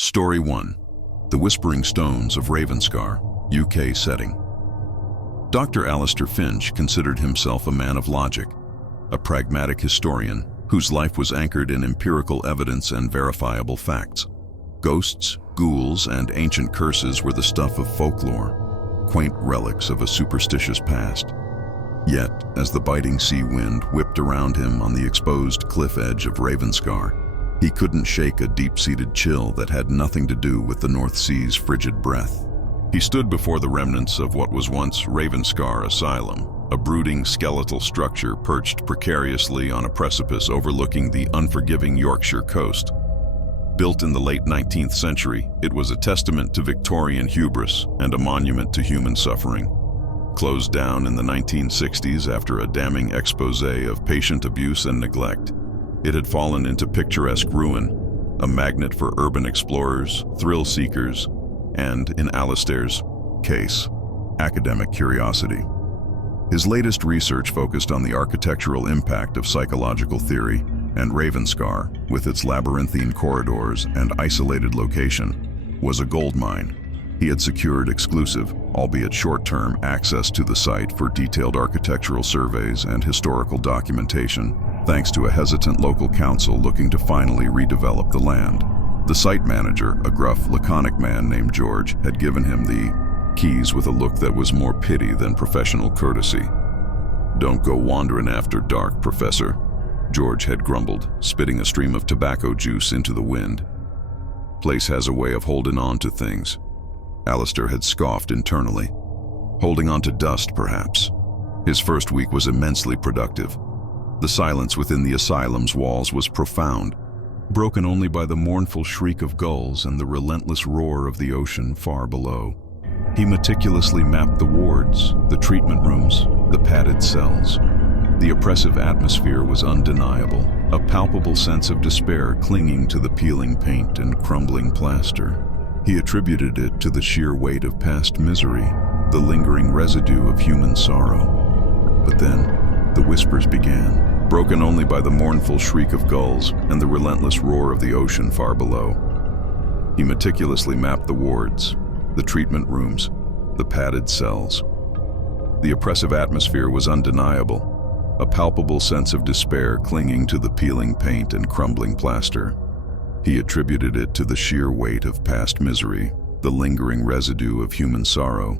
Story 1. The Whispering Stones of Ravenscar, UK setting. Dr. Alistair Finch considered himself a man of logic, a pragmatic historian whose life was anchored in empirical evidence and verifiable facts. Ghosts, ghouls, and ancient curses were the stuff of folklore, quaint relics of a superstitious past. Yet, as the biting sea wind whipped around him on the exposed cliff edge of Ravenscar, he couldn't shake a deep-seated chill that had nothing to do with the North Sea's frigid breath. He stood before the remnants of what was once Ravenscar Asylum, a brooding skeletal structure perched precariously on a precipice overlooking the unforgiving Yorkshire coast. Built in the late 19th century, it was a testament to Victorian hubris and a monument to human suffering. Closed down in the 1960s after a damning exposé of patient abuse and neglect, it had fallen into picturesque ruin, a magnet for urban explorers, thrill seekers, and, in Alistair's case, academic curiosity. His latest research focused on the architectural impact of psychological theory, and Ravenscar, with its labyrinthine corridors and isolated location, was a goldmine. He had secured exclusive, albeit short-term, access to the site for detailed architectural surveys and historical documentation, thanks to a hesitant local council looking to finally redevelop the land. The site manager, a gruff, laconic man named George, had given him the keys with a look that was more pity than professional courtesy. "Don't go wandering after dark, Professor," George had grumbled, spitting a stream of tobacco juice into the wind. "Place has a way of holding on to things." Alistair had scoffed internally. Holding on to dust, perhaps. His first week was immensely productive. The silence within the asylum's walls was profound, broken only by the mournful shriek of gulls and the relentless roar of the ocean far below. He meticulously mapped the wards, the treatment rooms, the padded cells. The oppressive atmosphere was undeniable, a palpable sense of despair clinging to the peeling paint and crumbling plaster. He attributed it to the sheer weight of past misery, the lingering residue of human sorrow. But then, the whispers began, broken only by the mournful shriek of gulls and the relentless roar of the ocean far below. He meticulously mapped the wards, the treatment rooms, the padded cells. The oppressive atmosphere was undeniable, a palpable sense of despair clinging to the peeling paint and crumbling plaster. He attributed it to the sheer weight of past misery, the lingering residue of human sorrow.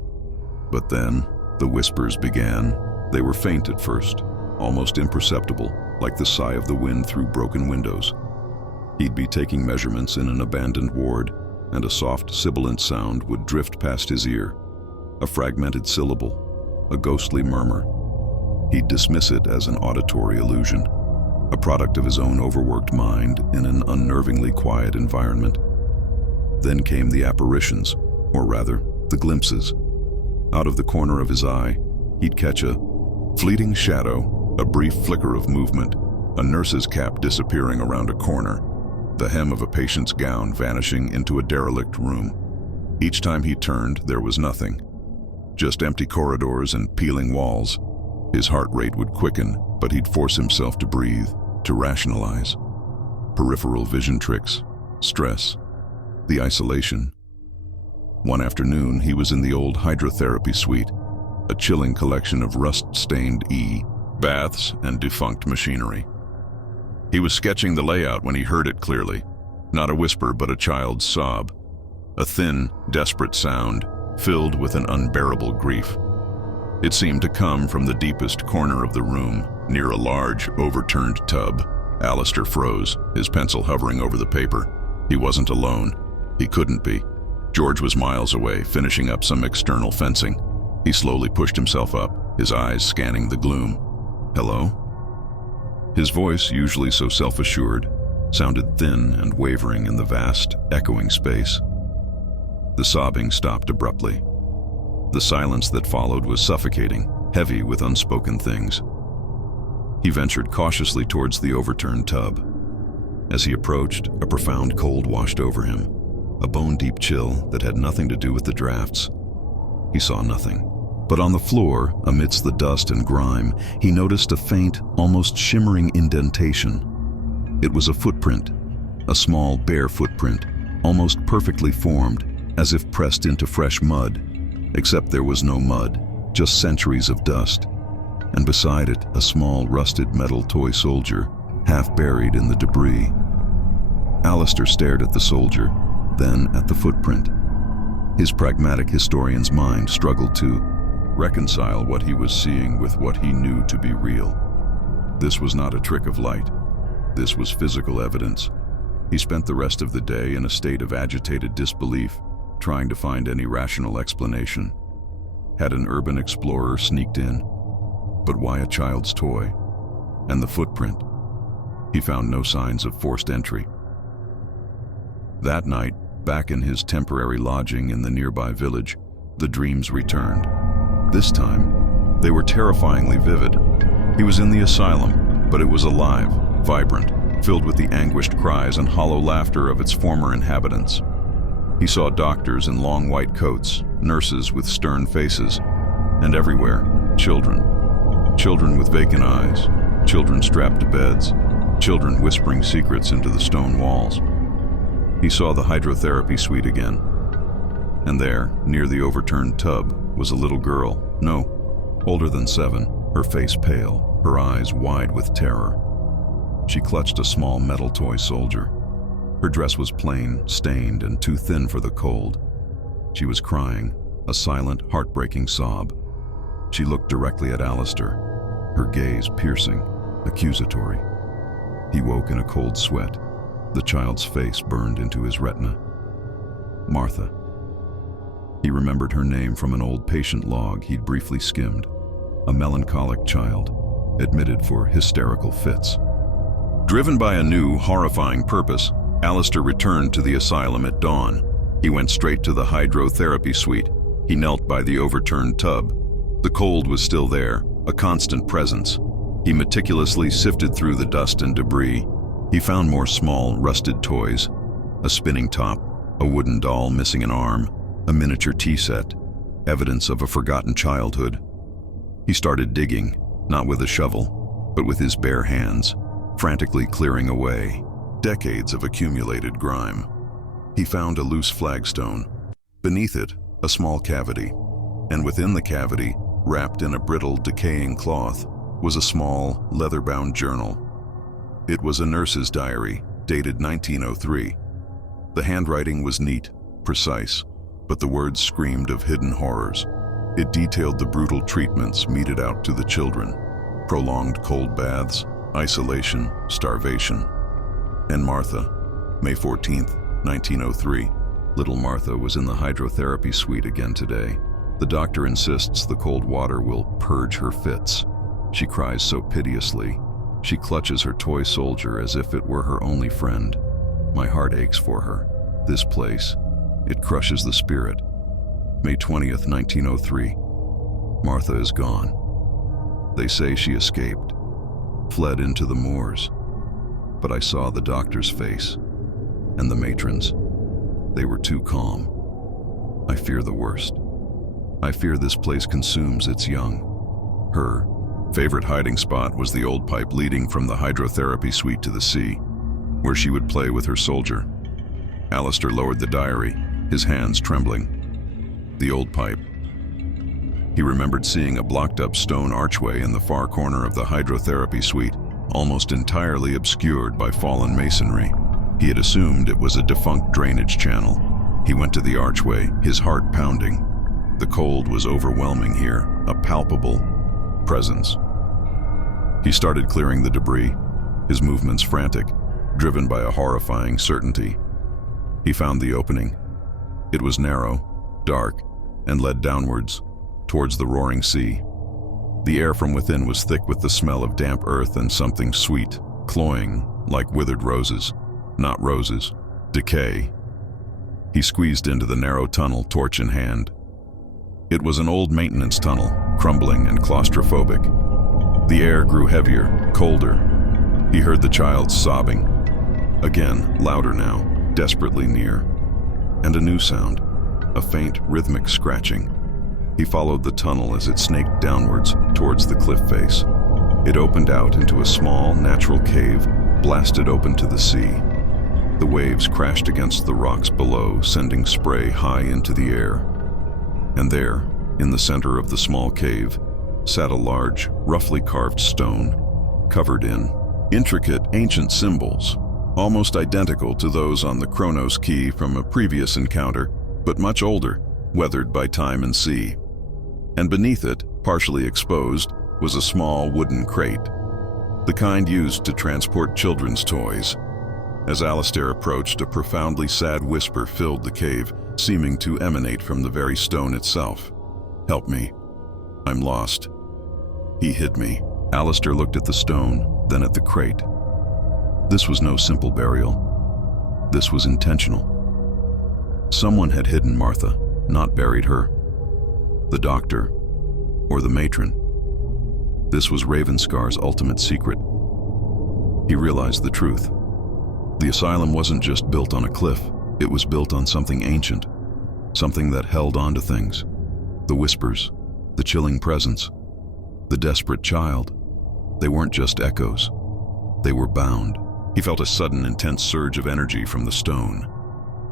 But then, the whispers began. They were faint at first, almost imperceptible, like the sigh of the wind through broken windows. He'd be taking measurements in an abandoned ward, and a soft, sibilant sound would drift past his ear. A fragmented syllable, a ghostly murmur. He'd dismiss it as an auditory illusion, a product of his own overworked mind in an unnervingly quiet environment. Then came the apparitions, or rather, the glimpses. Out of the corner of his eye, he'd catch a fleeting shadow, a brief flicker of movement, a nurse's cap disappearing around a corner, the hem of a patient's gown vanishing into a derelict room. Each time he turned, there was nothing. Just empty corridors and peeling walls. His heart rate would quicken, but he'd force himself to breathe, to rationalize. Peripheral vision tricks, stress, the isolation. One afternoon, he was in the old hydrotherapy suite, a chilling collection of rust-stained baths and defunct machinery. He was sketching the layout when he heard it clearly. Not a whisper, but a child's sob. A thin, desperate sound, filled with an unbearable grief. It seemed to come from the deepest corner of the room, near a large, overturned tub. Alistair froze, his pencil hovering over the paper. He wasn't alone. He couldn't be. George was miles away, finishing up some external fencing. He slowly pushed himself up, his eyes scanning the gloom. "Hello?" His voice, usually so self-assured, sounded thin and wavering in the vast, echoing space. The sobbing stopped abruptly. The silence that followed was suffocating, heavy with unspoken things. He ventured cautiously towards the overturned tub. As he approached, a profound cold washed over him, a bone-deep chill that had nothing to do with the drafts. He saw nothing. But on the floor, amidst the dust and grime, he noticed a faint, almost shimmering indentation. It was a footprint, a small, bare footprint, almost perfectly formed, as if pressed into fresh mud, except there was no mud, just centuries of dust, and beside it a small rusted metal toy soldier, half buried in the debris. Alistair stared at the soldier, then at the footprint. His pragmatic historian's mind struggled to reconcile what he was seeing with what he knew to be real. This was not a trick of light. This was physical evidence. He spent the rest of the day in a state of agitated disbelief, trying to find any rational explanation. Had an urban explorer sneaked in? But why a child's toy? And the footprint? He found no signs of forced entry. That night, back in his temporary lodging in the nearby village, the dreams returned. This time, they were terrifyingly vivid. He was in the asylum, but it was alive, vibrant, filled with the anguished cries and hollow laughter of its former inhabitants. He saw doctors in long white coats, nurses with stern faces, and everywhere, children. Children with vacant eyes, children strapped to beds, children whispering secrets into the stone walls. He saw the hydrotherapy suite again. And there, near the overturned tub, was a little girl, no, older than 7, her face pale, her eyes wide with terror. She clutched a small metal toy soldier. Her dress was plain, stained, and too thin for the cold. She was crying, a silent, heartbreaking sob. She looked directly at Alistair, her gaze piercing, accusatory. He woke in a cold sweat. The child's face burned into his retina. Martha. He remembered her name from an old patient log he'd briefly skimmed. A melancholic child, admitted for hysterical fits. Driven by a new, horrifying purpose, Alistair returned to the asylum at dawn. He went straight to the hydrotherapy suite. He knelt by the overturned tub. The cold was still there, a constant presence. He meticulously sifted through the dust and debris. He found more small, rusted toys, a spinning top, a wooden doll missing an arm, a miniature tea set, evidence of a forgotten childhood. He started digging, not with a shovel, but with his bare hands, frantically clearing away decades of accumulated grime. He found a loose flagstone. Beneath it, a small cavity, and within the cavity, wrapped in a brittle, decaying cloth, was a small, leather-bound journal. It was a nurse's diary, dated 1903. The handwriting was neat, precise, but the words screamed of hidden horrors. It detailed the brutal treatments meted out to the children, prolonged cold baths, isolation, starvation. And Martha, May 14th, 1903. Little Martha was in the hydrotherapy suite again today. The doctor insists the cold water will purge her fits. She cries so piteously. She clutches her toy soldier as if it were her only friend. My heart aches for her. This place, it crushes the spirit. May 20th, 1903. Martha is gone. They say she escaped, fled into the moors. But I saw the doctor's face, and the matron's. They were too calm. I fear the worst. I fear this place consumes its young. Her favorite hiding spot was the old pipe leading from the hydrotherapy suite to the sea, where she would play with her soldier. Alistair lowered the diary, his hands trembling. The old pipe. He remembered seeing a blocked-up stone archway in the far corner of the hydrotherapy suite, almost entirely obscured by fallen masonry. He had assumed it was a defunct drainage channel. He went to the archway, his heart pounding. The cold was overwhelming here, a palpable presence. He started clearing the debris, his movements frantic, driven by a horrifying certainty. He found the opening. It was narrow, dark, and led downwards, towards the roaring sea. The air from within was thick with the smell of damp earth and something sweet, cloying, like withered roses. Not roses, decay. He squeezed into the narrow tunnel, torch in hand. It was an old maintenance tunnel, crumbling and claustrophobic. The air grew heavier, colder. He heard the child sobbing. Again, louder now, desperately near. And a new sound, a faint, rhythmic scratching. He followed the tunnel as it snaked downwards towards the cliff face. It opened out into a small, natural cave, blasted open to the sea. The waves crashed against the rocks below, sending spray high into the air. And there, in the center of the small cave, sat a large, roughly carved stone, covered in intricate ancient symbols, almost identical to those on the Chronos key from a previous encounter, but much older, weathered by time and sea. And beneath it, partially exposed, was a small wooden crate, the kind used to transport children's toys. As Alistair approached, a profoundly sad whisper filled the cave, seeming to emanate from the very stone itself. "Help me. I'm lost." He hid me. Alistair looked at the stone, then at the crate. This was no simple burial. This was intentional. Someone had hidden Martha, not buried her. The doctor, or the matron. This was Ravenscar's ultimate secret. He realized the truth. The asylum wasn't just built on a cliff, it was built on something ancient, something that held on to things. The whispers, the chilling presence, the desperate child. They weren't just echoes. They were bound. He felt a sudden, intense surge of energy from the stone.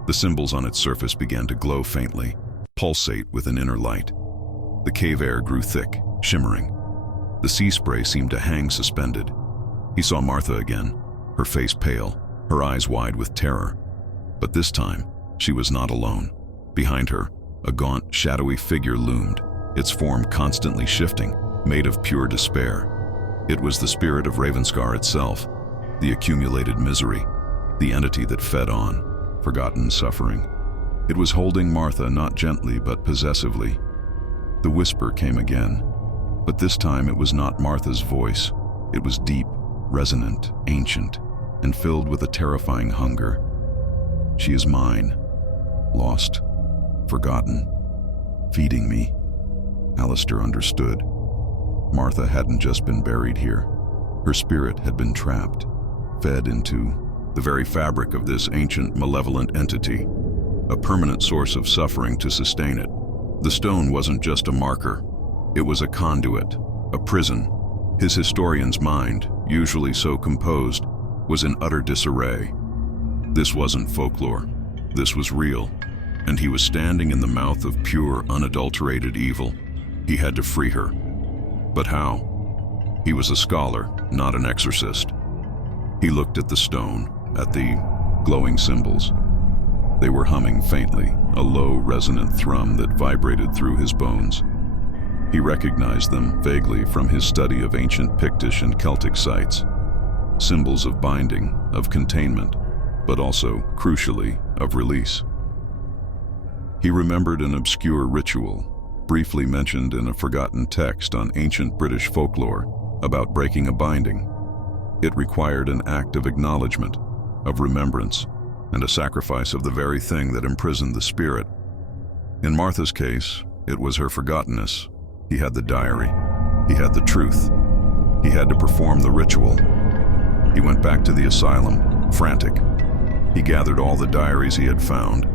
The symbols on its surface began to glow faintly, pulsate with an inner light. The cave air grew thick, shimmering. The sea spray seemed to hang suspended. He saw Martha again, her face pale, her eyes wide with terror. But this time, she was not alone. Behind her, a gaunt, shadowy figure loomed, its form constantly shifting, made of pure despair. It was the spirit of Ravenscar itself, the accumulated misery, the entity that fed on, forgotten suffering. It was holding Martha not gently but possessively. The whisper came again, but this time it was not Martha's voice. It was deep, resonant, ancient, and filled with a terrifying hunger. "She is mine, lost, forgotten, feeding me." Alistair understood. Martha hadn't just been buried here. Her spirit had been trapped, fed into the very fabric of this ancient, malevolent entity, a permanent source of suffering to sustain it. The stone wasn't just a marker. It was a conduit, a prison. His historian's mind, usually so composed, was in utter disarray. This wasn't folklore. This was real, and he was standing in the mouth of pure, unadulterated evil. He had to free her. But how? He was a scholar, not an exorcist. He looked at the stone, at the glowing symbols. They were humming faintly, a low, resonant thrum that vibrated through his bones. He recognized them vaguely from his study of ancient Pictish and Celtic sites. Symbols of binding, of containment, but also, crucially, of release. He remembered an obscure ritual, briefly mentioned in a forgotten text on ancient British folklore, about breaking a binding. It required an act of acknowledgement, of remembrance, and a sacrifice of the very thing that imprisoned the spirit. In Martha's case, it was her forgottenness. He had the diary. He had the truth. He had to perform the ritual. He went back to the asylum, frantic. He gathered all the diaries he had found,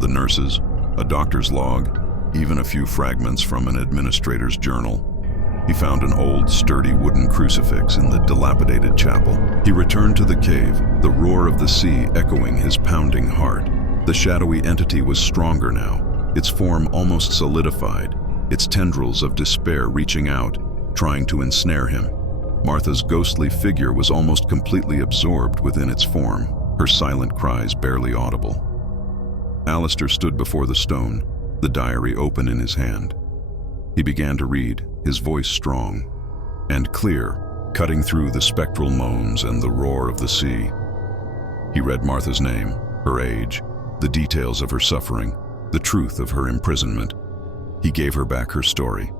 the nurses, a doctor's log, even a few fragments from an administrator's journal. He found an old, sturdy wooden crucifix in the dilapidated chapel. He returned to the cave, the roar of the sea echoing his pounding heart. The shadowy entity was stronger now, its form almost solidified, its tendrils of despair reaching out, trying to ensnare him. Martha's ghostly figure was almost completely absorbed within its form, her silent cries barely audible. Alistair stood before the stone, the diary open in his hand. He began to read, his voice strong and clear, cutting through the spectral moans and the roar of the sea. He read Martha's name, her age, the details of her suffering, the truth of her imprisonment. He gave her back her story.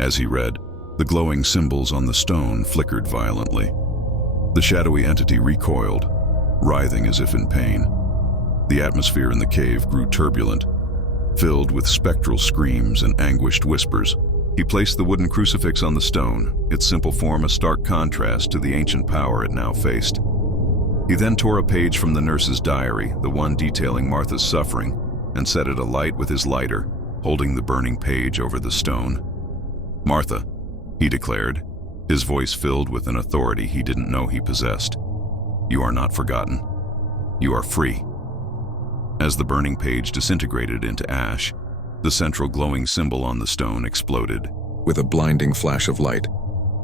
As he read, the glowing symbols on the stone flickered violently. The shadowy entity recoiled, writhing as if in pain. The atmosphere in the cave grew turbulent, filled with spectral screams and anguished whispers. He placed the wooden crucifix on the stone, its simple form a stark contrast to the ancient power it now faced. He then tore a page from the nurse's diary, the one detailing Martha's suffering, and set it alight with his lighter, holding the burning page over the stone. "Martha," he declared, his voice filled with an authority he didn't know he possessed. "You are not forgotten. You are free." As the burning page disintegrated into ash, the central glowing symbol on the stone exploded. With a blinding flash of light,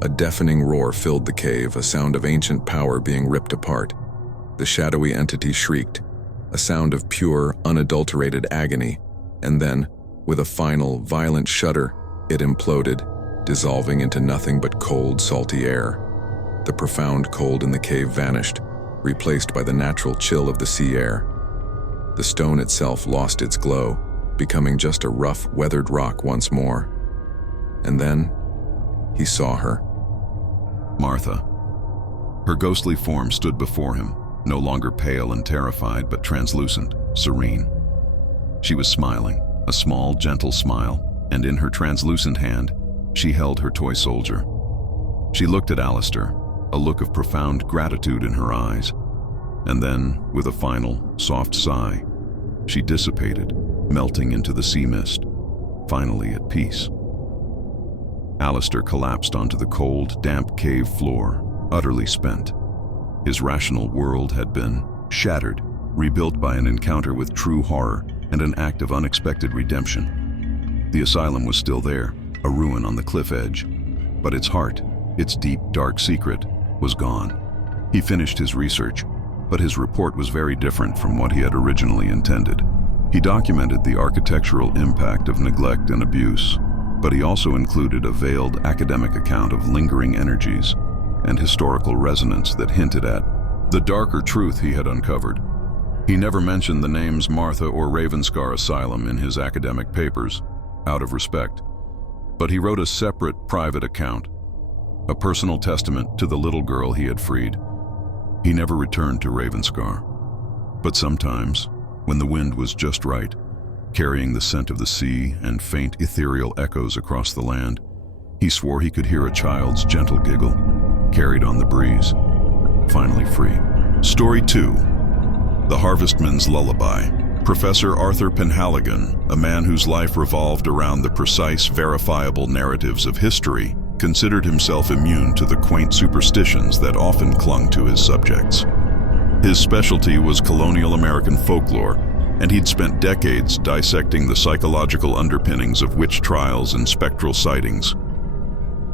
a deafening roar filled the cave, a sound of ancient power being ripped apart. The shadowy entity shrieked, a sound of pure, unadulterated agony, and then, with a final, violent shudder, it imploded, dissolving into nothing but cold, salty air. The profound cold in the cave vanished, replaced by the natural chill of the sea air. The stone itself lost its glow, becoming just a rough, weathered rock once more. And then, he saw her. Martha. Her ghostly form stood before him, no longer pale and terrified, but translucent, serene. She was smiling, a small, gentle smile, and in her translucent hand, she held her toy soldier. She looked at Alistair, a look of profound gratitude in her eyes, and then, with a final, soft sigh, she dissipated, melting into the sea mist, finally at peace. Alistair collapsed onto the cold, damp cave floor, utterly spent. His rational world had been shattered, rebuilt by an encounter with true horror and an act of unexpected redemption. The asylum was still there, a ruin on the cliff edge, but its heart, its deep, dark secret, was gone. He finished his research, but his report was very different from what he had originally intended. He documented the architectural impact of neglect and abuse, but he also included a veiled academic account of lingering energies and historical resonance that hinted at the darker truth he had uncovered. He never mentioned the names Martha or Ravenscar Asylum in his academic papers, out of respect, but he wrote a separate, private account, a personal testament to the little girl he had freed. He never returned to Ravenscar, but sometimes, when the wind was just right, carrying the scent of the sea and faint ethereal echoes across the land, he swore he could hear a child's gentle giggle, carried on the breeze, finally free. Story 2. The Harvestman's Lullaby. Professor Arthur Penhaligon, a man whose life revolved around the precise, verifiable narratives of history, considered himself immune to the quaint superstitions that often clung to his subjects. His specialty was colonial American folklore, and he'd spent decades dissecting the psychological underpinnings of witch trials and spectral sightings.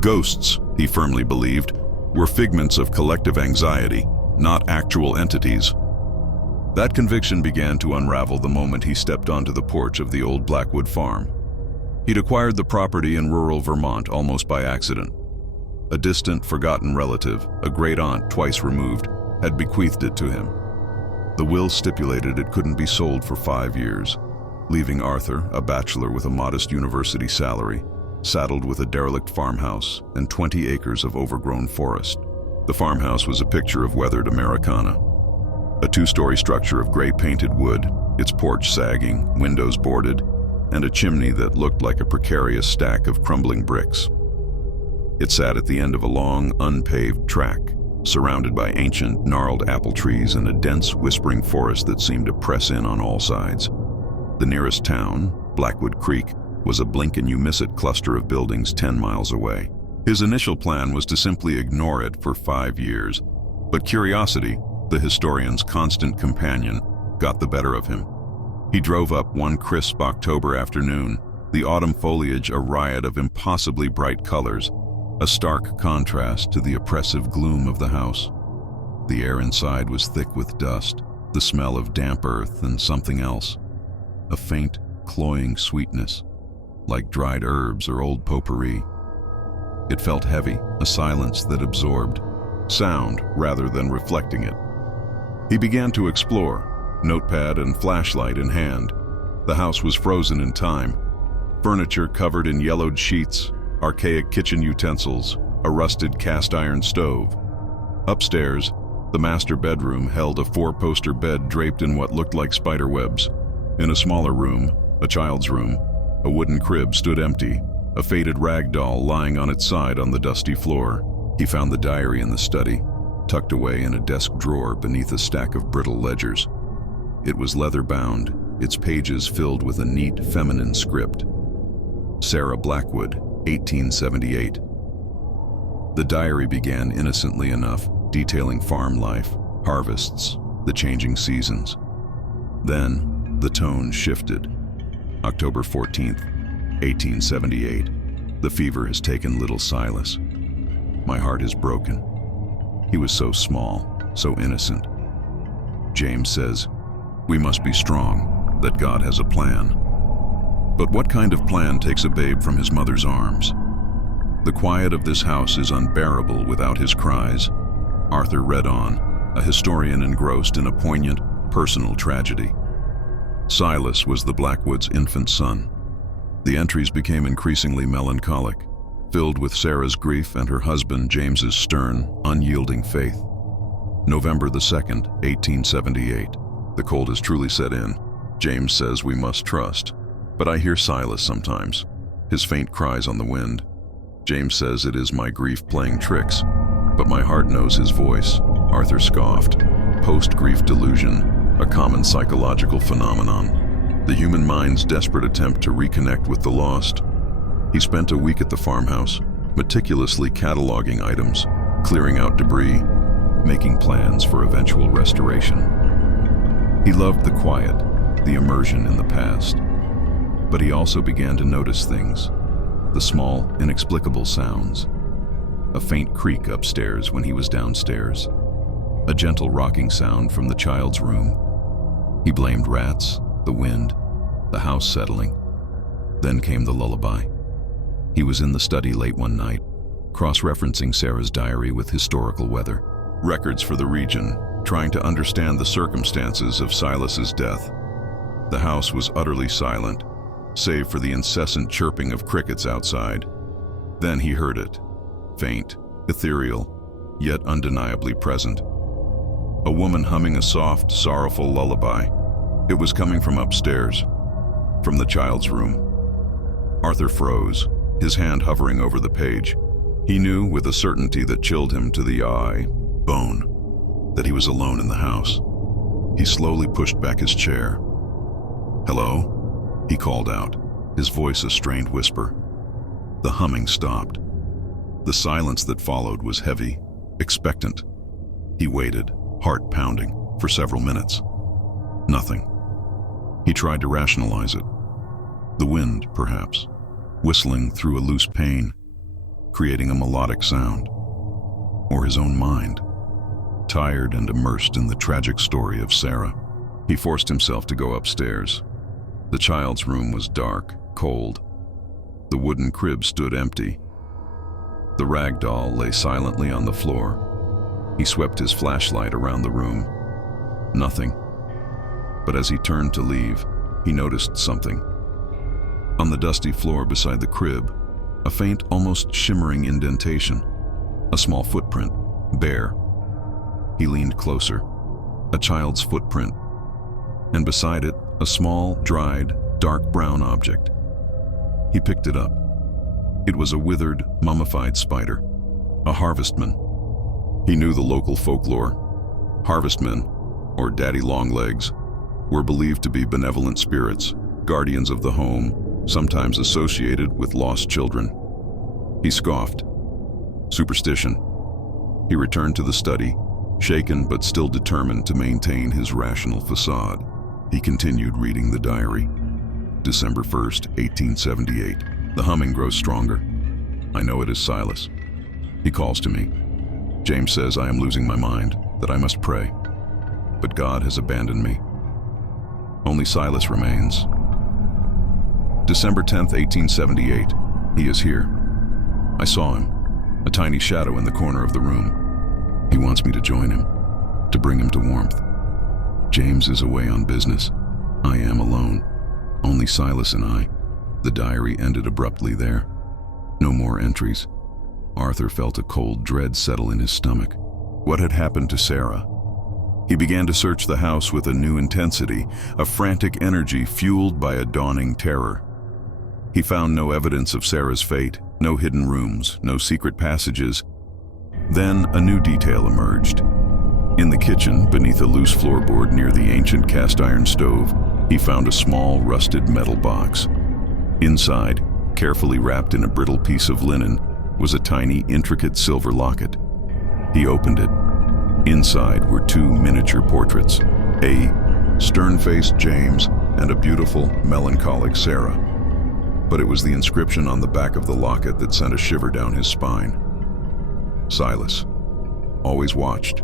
Ghosts, he firmly believed, were figments of collective anxiety, not actual entities. That conviction began to unravel the moment he stepped onto the porch of the old Blackwood farm. He'd acquired the property in rural Vermont almost by accident. A distant, forgotten relative, a great-aunt twice removed, had bequeathed it to him. The will stipulated it couldn't be sold for 5 years, leaving Arthur, a bachelor with a modest university salary, saddled with a derelict farmhouse and 20 acres of overgrown forest. The farmhouse was a picture of weathered Americana. A 2-story structure of gray painted wood, its porch sagging, windows boarded, and a chimney that looked like a precarious stack of crumbling bricks. It sat at the end of a long, unpaved track, surrounded by ancient, gnarled apple trees and a dense, whispering forest that seemed to press in on all sides. The nearest town, Blackwood Creek, was a blink-and-you-miss-it cluster of buildings 10 miles away. His initial plan was to simply ignore it for 5 years, but curiosity, the historian's constant companion, got the better of him. He drove up one crisp October afternoon, the autumn foliage a riot of impossibly bright colors, a stark contrast to the oppressive gloom of the house. The air inside was thick with dust, the smell of damp earth and something else, a faint, cloying sweetness, like dried herbs or old potpourri. It felt heavy, a silence that absorbed sound rather than reflecting it. He began to explore, notepad and flashlight in hand. The house was frozen in time, furniture covered in yellowed sheets, archaic kitchen utensils, a rusted cast-iron stove. Upstairs, the master bedroom held a 4-poster bed draped in what looked like spider webs. In a smaller room, a child's room, a wooden crib stood empty, a faded rag doll lying on its side on the dusty floor. He found the diary in the study, tucked away in a desk drawer beneath a stack of brittle ledgers. It was leather-bound, its pages filled with a neat, feminine script. Sarah Blackwood, 1878. The diary began innocently enough, detailing farm life, harvests, the changing seasons. Then, the tone shifted. October 14th, 1878. The fever has taken little Silas. My heart is broken. He was so small, so innocent. James says, "We must be strong, that God has a plan." But what kind of plan takes a babe from his mother's arms? The quiet of this house is unbearable without his cries. Arthur read on, a historian engrossed in a poignant, personal tragedy. Silas was the Blackwood's infant son. The entries became increasingly melancholic, filled with Sarah's grief and her husband James's stern, unyielding faith. November the 2nd, 1878. The cold has truly set in. James says we must trust. But I hear Silas sometimes, his faint cries on the wind. James says it is my grief playing tricks, but my heart knows his voice. Arthur scoffed. Post-grief delusion, a common psychological phenomenon. The human mind's desperate attempt to reconnect with the lost. He spent a week at the farmhouse, meticulously cataloging items, clearing out debris, making plans for eventual restoration. He loved the quiet, the immersion in the past. But he also began to notice things, the small, inexplicable sounds. A faint creak upstairs when he was downstairs. A gentle rocking sound from the child's room. He blamed rats, the wind, the house settling. Then came the lullaby. He was in the study late one night, cross-referencing Sarah's diary with historical weather, records for the region, trying to understand the circumstances of Silas's death. The house was utterly silent, save for the incessant chirping of crickets outside. Then he heard it, faint, ethereal, yet undeniably present. A woman humming a soft, sorrowful lullaby. It was coming from upstairs, from the child's room. Arthur froze, his hand hovering over the page. He knew with a certainty that chilled him to the bone, that he was alone in the house. He slowly pushed back his chair. "Hello?" he called out, his voice a strained whisper. The humming stopped. The silence that followed was heavy, expectant. He waited, heart pounding, for several minutes. Nothing. He tried to rationalize it. The wind, perhaps, whistling through a loose pane, creating a melodic sound. Or his own mind, tired and immersed in the tragic story of Sarah. He forced himself to go upstairs. The child's room was dark, cold. The wooden crib stood empty. The rag doll lay silently on the floor. He swept his flashlight around the room. Nothing. But as he turned to leave, he noticed something. On the dusty floor beside the crib, a faint, almost shimmering indentation. A small footprint, bare. He leaned closer. A child's footprint. And beside it, a small, dried, dark brown object. He picked it up. It was a withered, mummified spider. A harvestman. He knew the local folklore. Harvestmen, or daddy longlegs, were believed to be benevolent spirits, guardians of the home, sometimes associated with lost children. He scoffed. Superstition. He returned to the study, shaken but still determined to maintain his rational facade. He continued reading the diary. December 1st, 1878. The humming grows stronger. I know it is Silas. He calls to me. James says I am losing my mind, that I must pray. But God has abandoned me. Only Silas remains. December 10th, 1878. He is here. I saw him, a tiny shadow in the corner of the room. He wants me to join him, to bring him to warmth. James is away on business. I am alone. Only Silas and I. The diary ended abruptly there. No more entries. Arthur felt a cold dread settle in his stomach. What had happened to Sarah? He began to search the house with a new intensity, a frantic energy fueled by a dawning terror. He found no evidence of Sarah's fate, no hidden rooms, no secret passages. Then a new detail emerged. In the kitchen, beneath a loose floorboard near the ancient cast-iron stove, he found a small, rusted metal box. Inside, carefully wrapped in a brittle piece of linen, was a tiny, intricate silver locket. He opened it. Inside were two miniature portraits, a stern-faced James and a beautiful, melancholic Sarah. But it was the inscription on the back of the locket that sent a shiver down his spine. Silas. Always watched.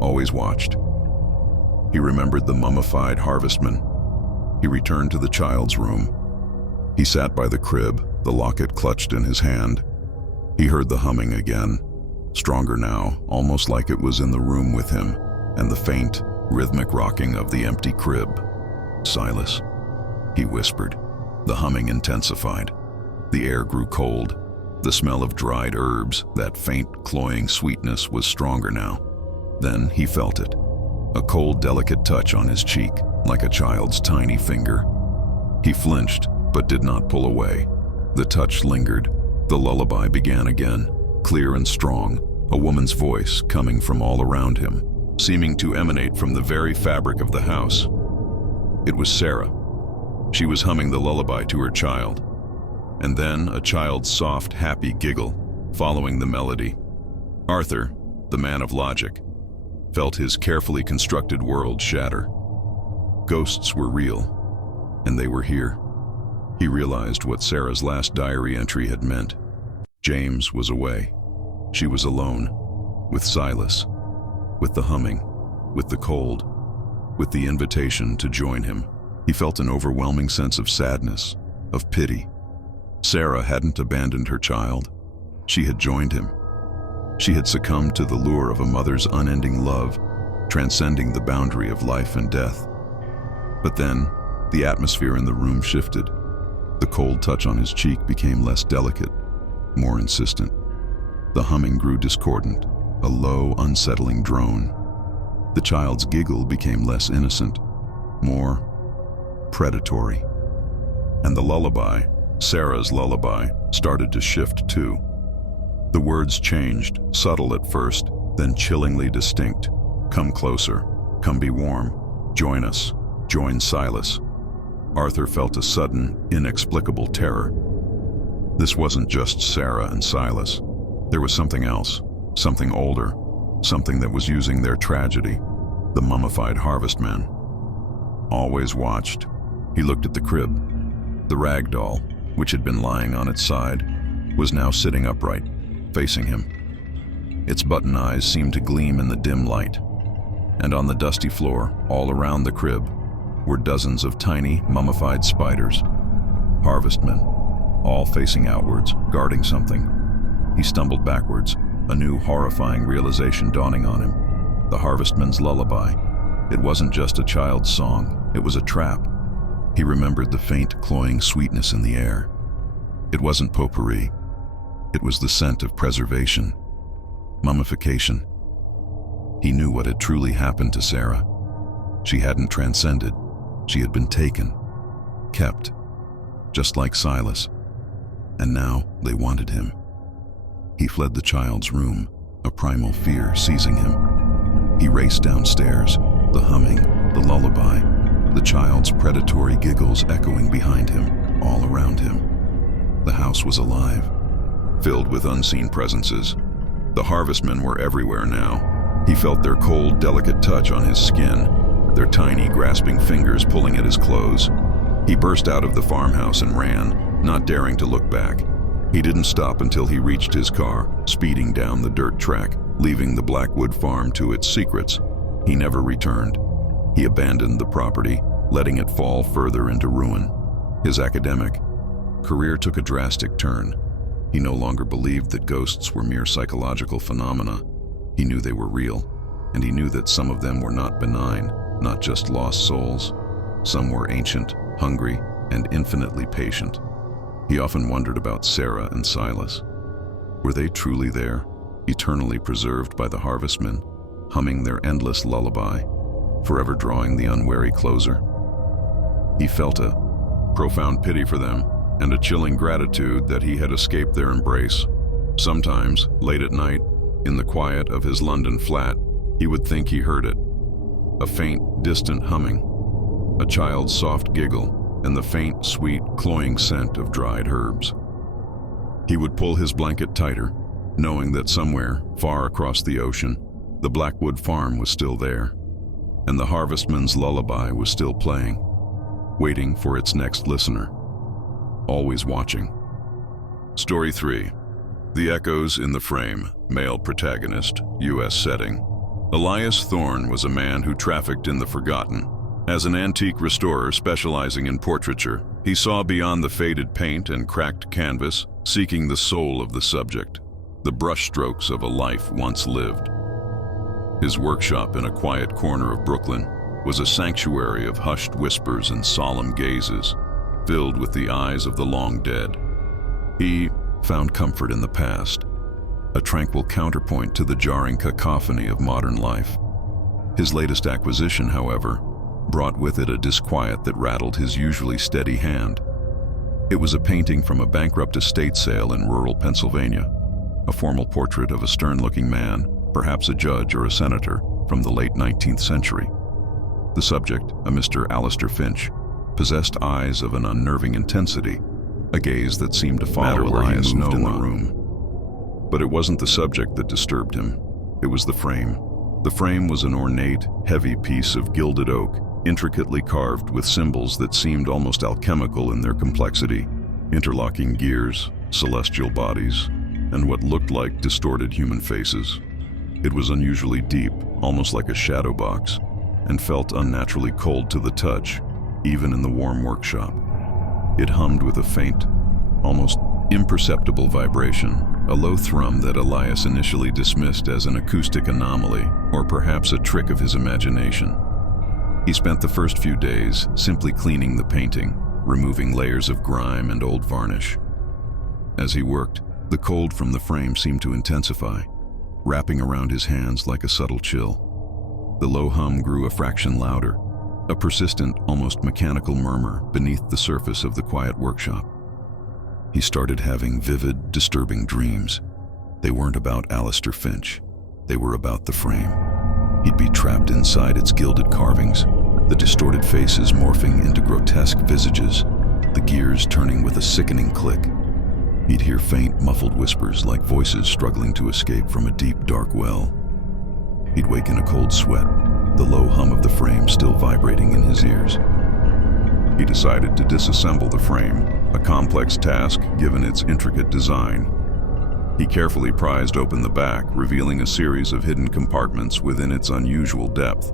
Always watched. He remembered the mummified harvestman. He returned to the child's room. He sat by the crib, the locket clutched in his hand. He heard the humming again, stronger now, almost like it was in the room with him, and the faint, rhythmic rocking of the empty crib. Silas, he whispered. The humming intensified. The air grew cold. The smell of dried herbs, that faint, cloying sweetness, was stronger now. Then he felt it. A cold, delicate touch on his cheek, like a child's tiny finger. He flinched, but did not pull away. The touch lingered. The lullaby began again, clear and strong, a woman's voice coming from all around him, seeming to emanate from the very fabric of the house. It was Sarah. She was humming the lullaby to her child. And then a child's soft, happy giggle, following the melody. Arthur, the man of logic, felt his carefully constructed world shatter. Ghosts were real, and they were here. He realized what Sarah's last diary entry had meant. James was away. She was alone, with Silas, with the humming, with the cold, with the invitation to join him. He felt an overwhelming sense of sadness, of pity. Sarah hadn't abandoned her child. She had joined him. She had succumbed to the lure of a mother's unending love, transcending the boundary of life and death. But then, the atmosphere in the room shifted. The cold touch on his cheek became less delicate, more insistent. The humming grew discordant, a low, unsettling drone. The child's giggle became less innocent, more predatory. And the lullaby, Sarah's lullaby, started to shift too. The words changed, subtle at first, then chillingly distinct. Come closer, come be warm, join us, join Silas. Arthur felt a sudden, inexplicable terror. This wasn't just Sarah and Silas. There was something else, something older, something that was using their tragedy, the mummified harvestman. Always watched. He looked at the crib. The rag doll, which had been lying on its side, was now sitting upright, facing him. Its button eyes seemed to gleam in the dim light. And on the dusty floor, all around the crib, were dozens of tiny, mummified spiders. Harvestmen, all facing outwards, guarding something. He stumbled backwards, a new horrifying realization dawning on him. The harvestman's lullaby. It wasn't just a child's song, it was a trap. He remembered the faint, cloying sweetness in the air. It wasn't potpourri. It was the scent of preservation, mummification. He knew what had truly happened to Sarah. She hadn't transcended. She had been taken, kept, just like Silas. And now they wanted him. He fled the child's room, a primal fear seizing him. He raced downstairs, the humming, the lullaby, the child's predatory giggles echoing behind him, all around him. The house was alive, filled with unseen presences. The harvestmen were everywhere now. He felt their cold, delicate touch on his skin, their tiny, grasping fingers pulling at his clothes. He burst out of the farmhouse and ran, not daring to look back. He didn't stop until he reached his car, speeding down the dirt track, leaving the Blackwood farm to its secrets. He never returned. He abandoned the property, letting it fall further into ruin. His academic career took a drastic turn. He no longer believed that ghosts were mere psychological phenomena. He knew they were real, and he knew that some of them were not benign, not just lost souls. Some were ancient, hungry, and infinitely patient. He often wondered about Sarah and Silas. Were they truly there, eternally preserved by the harvestmen, humming their endless lullaby, forever drawing the unwary closer? He felt a profound pity for them and a chilling gratitude that he had escaped their embrace. Sometimes, late at night, in the quiet of his London flat, he would think he heard it. A faint, distant humming, a child's soft giggle, and the faint, sweet, cloying scent of dried herbs. He would pull his blanket tighter, knowing that somewhere, far across the ocean, The Blackwood farm was still there, and the harvestman's lullaby was still playing, waiting for its next listener, always watching. Story 3. The Echoes in the Frame, male protagonist, U.S. setting. Elias Thorne was a man who trafficked in the forgotten. As an antique restorer specializing in portraiture, he saw beyond the faded paint and cracked canvas, seeking the soul of the subject, the brushstrokes of a life once lived. His workshop in a quiet corner of Brooklyn was a sanctuary of hushed whispers and solemn gazes, filled with the eyes of the long dead. He found comfort in the past, a tranquil counterpoint to the jarring cacophony of modern life. His latest acquisition, however, brought with it a disquiet that rattled his usually steady hand. It was a painting from a bankrupt estate sale in rural Pennsylvania, a formal portrait of a stern-looking man, perhaps a judge or a senator, from the late 19th century. The subject, a Mr. Alistair Finch, possessed eyes of an unnerving intensity, a gaze that seemed to follow Elias moved in the room. But it wasn't the subject that disturbed him. It was the frame. The frame was an ornate, heavy piece of gilded oak, intricately carved with symbols that seemed almost alchemical in their complexity, interlocking gears, celestial bodies, and what looked like distorted human faces. It was unusually deep, almost like a shadow box, and felt unnaturally cold to the touch, even in the warm workshop. It hummed with a faint, almost imperceptible vibration, a low thrum that Elias initially dismissed as an acoustic anomaly, or perhaps a trick of his imagination. He spent the first few days simply cleaning the painting, removing layers of grime and old varnish. As he worked, the cold from the frame seemed to intensify, wrapping around his hands like a subtle chill. The low hum grew a fraction louder, a persistent, almost mechanical murmur beneath the surface of the quiet workshop. He started having vivid, disturbing dreams. They weren't about Alistair Finch. They were about the frame. He'd be trapped inside its gilded carvings, the distorted faces morphing into grotesque visages, the gears turning with a sickening click. He'd hear faint, muffled whispers like voices struggling to escape from a deep, dark well. He'd wake in a cold sweat, the low hum of the frame still vibrating in his ears. He decided to disassemble the frame, a complex task given its intricate design. He carefully prized open the back, revealing a series of hidden compartments within its unusual depth.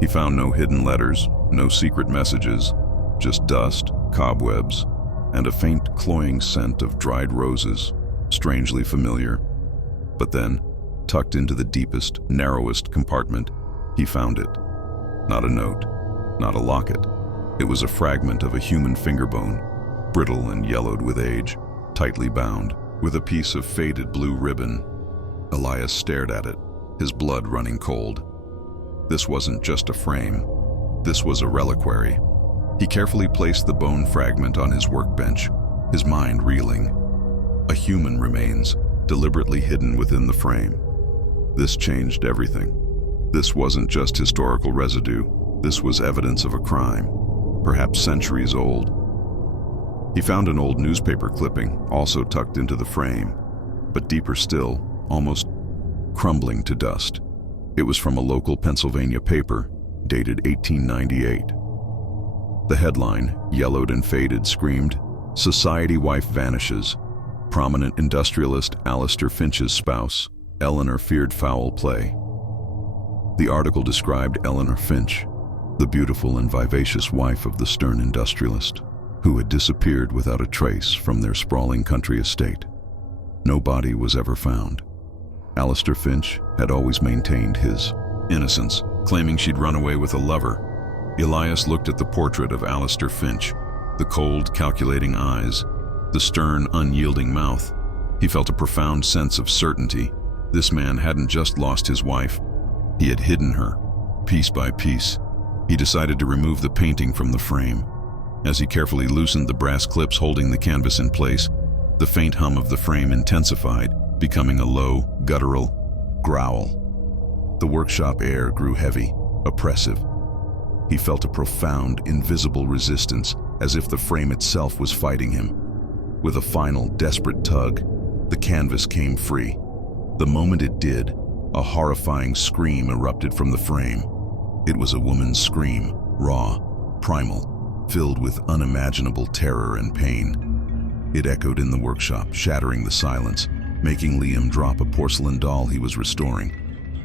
He found no hidden letters, no secret messages, just dust, cobwebs, and a faint cloying scent of dried roses, strangely familiar. But then, tucked into the deepest, narrowest compartment, he found it. Not a note, not a locket. It was a fragment of a human fingerbone, brittle and yellowed with age, tightly bound, with a piece of faded blue ribbon. Elias stared at it, his blood running cold. This wasn't just a frame. This was a reliquary. He carefully placed the bone fragment on his workbench, his mind reeling. A human remains, deliberately hidden within the frame. This changed everything. This wasn't just historical residue. This was evidence of a crime, perhaps centuries old. He found an old newspaper clipping, also tucked into the frame, but deeper still, almost crumbling to dust. It was from a local Pennsylvania paper, dated 1898. The headline, yellowed and faded, screamed, "Society wife vanishes. Prominent industrialist Alistair Finch's spouse, Eleanor, feared foul play." The article described Eleanor Finch, the beautiful and vivacious wife of the stern industrialist, who had disappeared without a trace from their sprawling country estate. No body was ever found. Alistair Finch had always maintained his innocence, claiming she'd run away with a lover. Elias looked at the portrait of Alistair Finch, the cold, calculating eyes, the stern, unyielding mouth. He felt a profound sense of certainty. This man hadn't just lost his wife, he had hidden her, piece by piece. He decided to remove the painting from the frame. As he carefully loosened the brass clips holding the canvas in place, the faint hum of the frame intensified, becoming a low, guttural growl. The workshop air grew heavy, oppressive. He felt a profound, invisible resistance, as if the frame itself was fighting him. With a final, desperate tug, the canvas came free. The moment it did, A horrifying scream erupted from the frame. It was a woman's scream, raw, primal, filled with unimaginable terror and pain. It echoed in the workshop, shattering the silence, making Liam drop a porcelain doll he was restoring,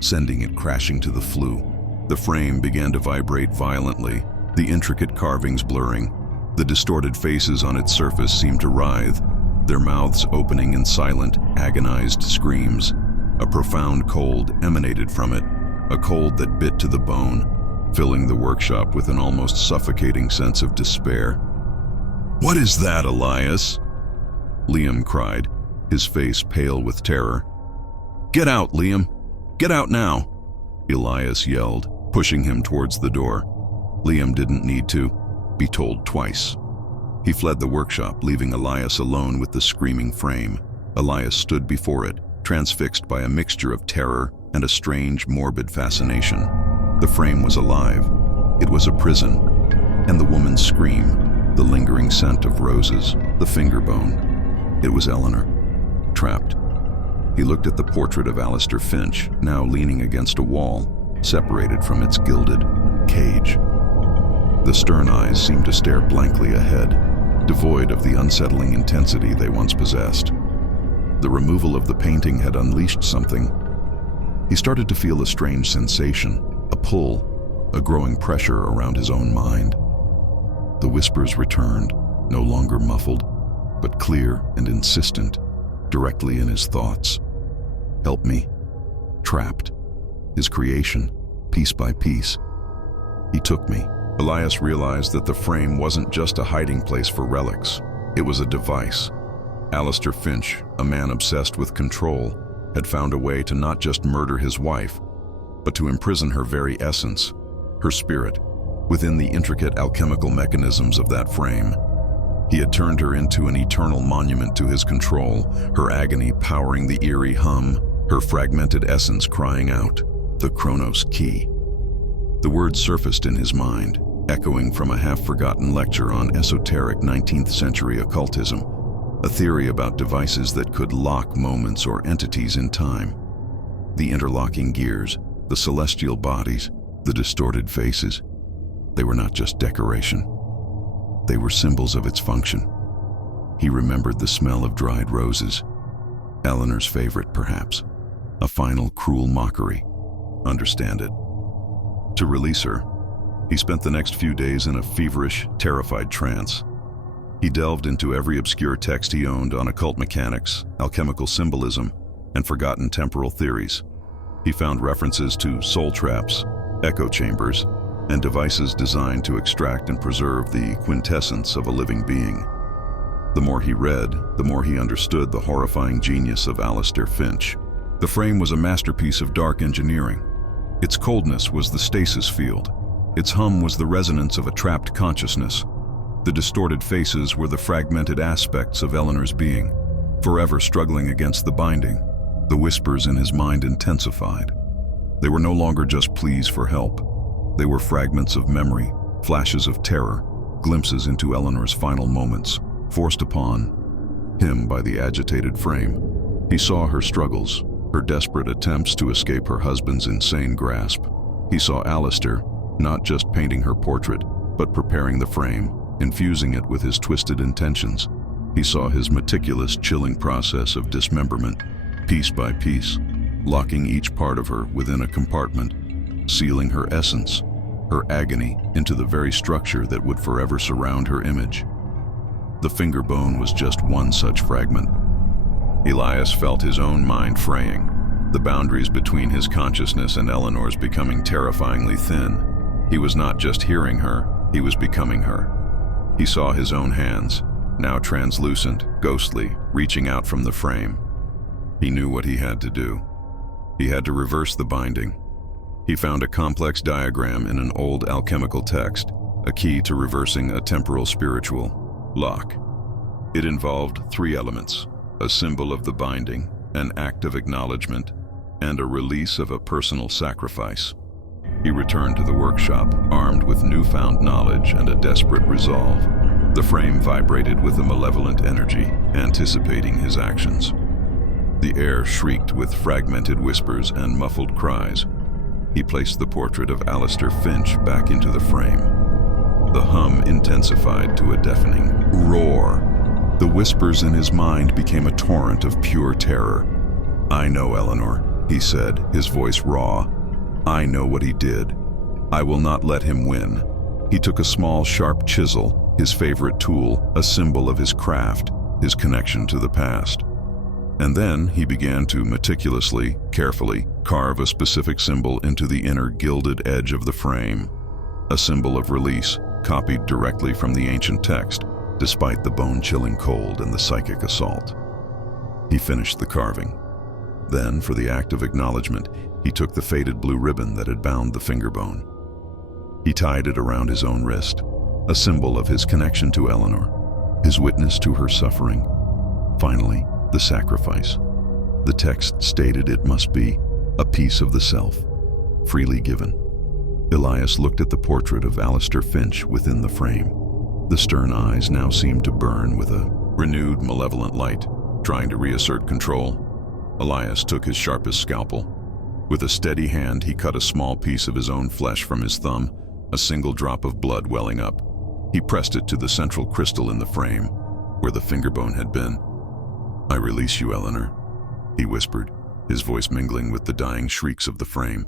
sending it crashing to the flue. The frame began to vibrate violently, the intricate carvings blurring. The distorted faces on its surface seemed to writhe, their mouths opening in silent, agonized screams. A profound cold emanated from it, a cold that bit to the bone, filling the workshop with an almost suffocating sense of despair. "What is that, Elias?" Liam cried, his face pale with terror. "Get out, Liam! Get out now!" Elias yelled, pushing him towards the door. Liam didn't need to be told twice. He fled the workshop, leaving Elias alone with the screaming frame. Elias stood before it, transfixed by a mixture of terror and a strange, morbid fascination. The frame was alive. It was a prison. And the woman's scream, the lingering scent of roses, the finger bone. It was Eleanor, trapped. He looked at the portrait of Alistair Finch, now leaning against a wall, separated from its gilded cage. The stern eyes seemed to stare blankly ahead, devoid of the unsettling intensity they once possessed. The removal of the painting had unleashed something. He started to feel a strange sensation, a pull, a growing pressure around his own mind. The whispers returned, no longer muffled, but clear and insistent, directly in his thoughts. "Help me." Trapped. His creation, piece by piece. "He took me." Elias realized that the frame wasn't just a hiding place for relics. It was a device. Alistair Finch, a man obsessed with control, had found a way to not just murder his wife, but to imprison her very essence, her spirit, within the intricate alchemical mechanisms of that frame. He had turned her into an eternal monument to his control, her agony powering the eerie hum, her fragmented essence crying out, "The Chronos Key." The words surfaced in his mind, echoing from a half-forgotten lecture on esoteric 19th century occultism, a theory about devices that could lock moments or entities in time. The interlocking gears, the celestial bodies, the distorted faces, they were not just decoration. They were symbols of its function. He remembered the smell of dried roses, Eleanor's favorite perhaps, a final cruel mockery. Understand it. To release her, he spent the next few days in a feverish, terrified trance. He delved into every obscure text he owned on occult mechanics, alchemical symbolism, and forgotten temporal theories. He found references to soul traps, echo chambers, and devices designed to extract and preserve the quintessence of a living being. The more he read, the more he understood the horrifying genius of Alistair Finch. The frame was a masterpiece of dark engineering. Its coldness was the stasis field. Its hum was the resonance of a trapped consciousness. The distorted faces were the fragmented aspects of Eleanor's being, forever struggling against the binding. The whispers in his mind intensified. They were no longer just pleas for help. They were fragments of memory, flashes of terror, glimpses into Eleanor's final moments, forced upon him by the agitated frame. He saw her struggles, her desperate attempts to escape her husband's insane grasp. He saw Alistair, not just painting her portrait, but preparing the frame, infusing it with his twisted intentions. He saw his meticulous, chilling process of dismemberment, piece by piece, locking each part of her within a compartment, sealing her essence, her agony, into the very structure that would forever surround her image. The finger bone was just one such fragment. Elias felt his own mind fraying, the boundaries between his consciousness and Eleanor's becoming terrifyingly thin. He was not just hearing her, he was becoming her. He saw his own hands, now translucent, ghostly, reaching out from the frame. He knew what he had to do. He had to reverse the binding. He found a complex diagram in an old alchemical text, a key to reversing a temporal spiritual lock. It involved 3 elements: a symbol of the binding, an act of acknowledgement, and a release of a personal sacrifice. He returned to the workshop, armed with newfound knowledge and a desperate resolve. The frame vibrated with a malevolent energy, anticipating his actions. The air shrieked with fragmented whispers and muffled cries. He placed the portrait of Alistair Finch back into the frame. The hum intensified to a deafening roar. The whispers in his mind became a torrent of pure terror. "I know, Eleanor," he said, his voice raw. "I know what he did. I will not let him win." He took a small, sharp chisel, his favorite tool, a symbol of his craft, his connection to the past. And then he began to meticulously, carefully, carve a specific symbol into the inner gilded edge of the frame. A symbol of release, copied directly from the ancient text, despite the bone-chilling cold and the psychic assault. He finished the carving. Then, for the act of acknowledgement, he took the faded blue ribbon that had bound the finger bone. He tied it around his own wrist, a symbol of his connection to Eleanor, his witness to her suffering. Finally, the sacrifice. The text stated it must be a piece of the self, freely given. Elias looked at the portrait of Alistair Finch within the frame. The stern eyes now seemed to burn with a renewed malevolent light, trying to reassert control. Elias took his sharpest scalpel. With a steady hand, he cut a small piece of his own flesh from his thumb, a single drop of blood welling up. He pressed it to the central crystal in the frame, where the finger bone had been. "I release you, Eleanor," he whispered, his voice mingling with the dying shrieks of the frame.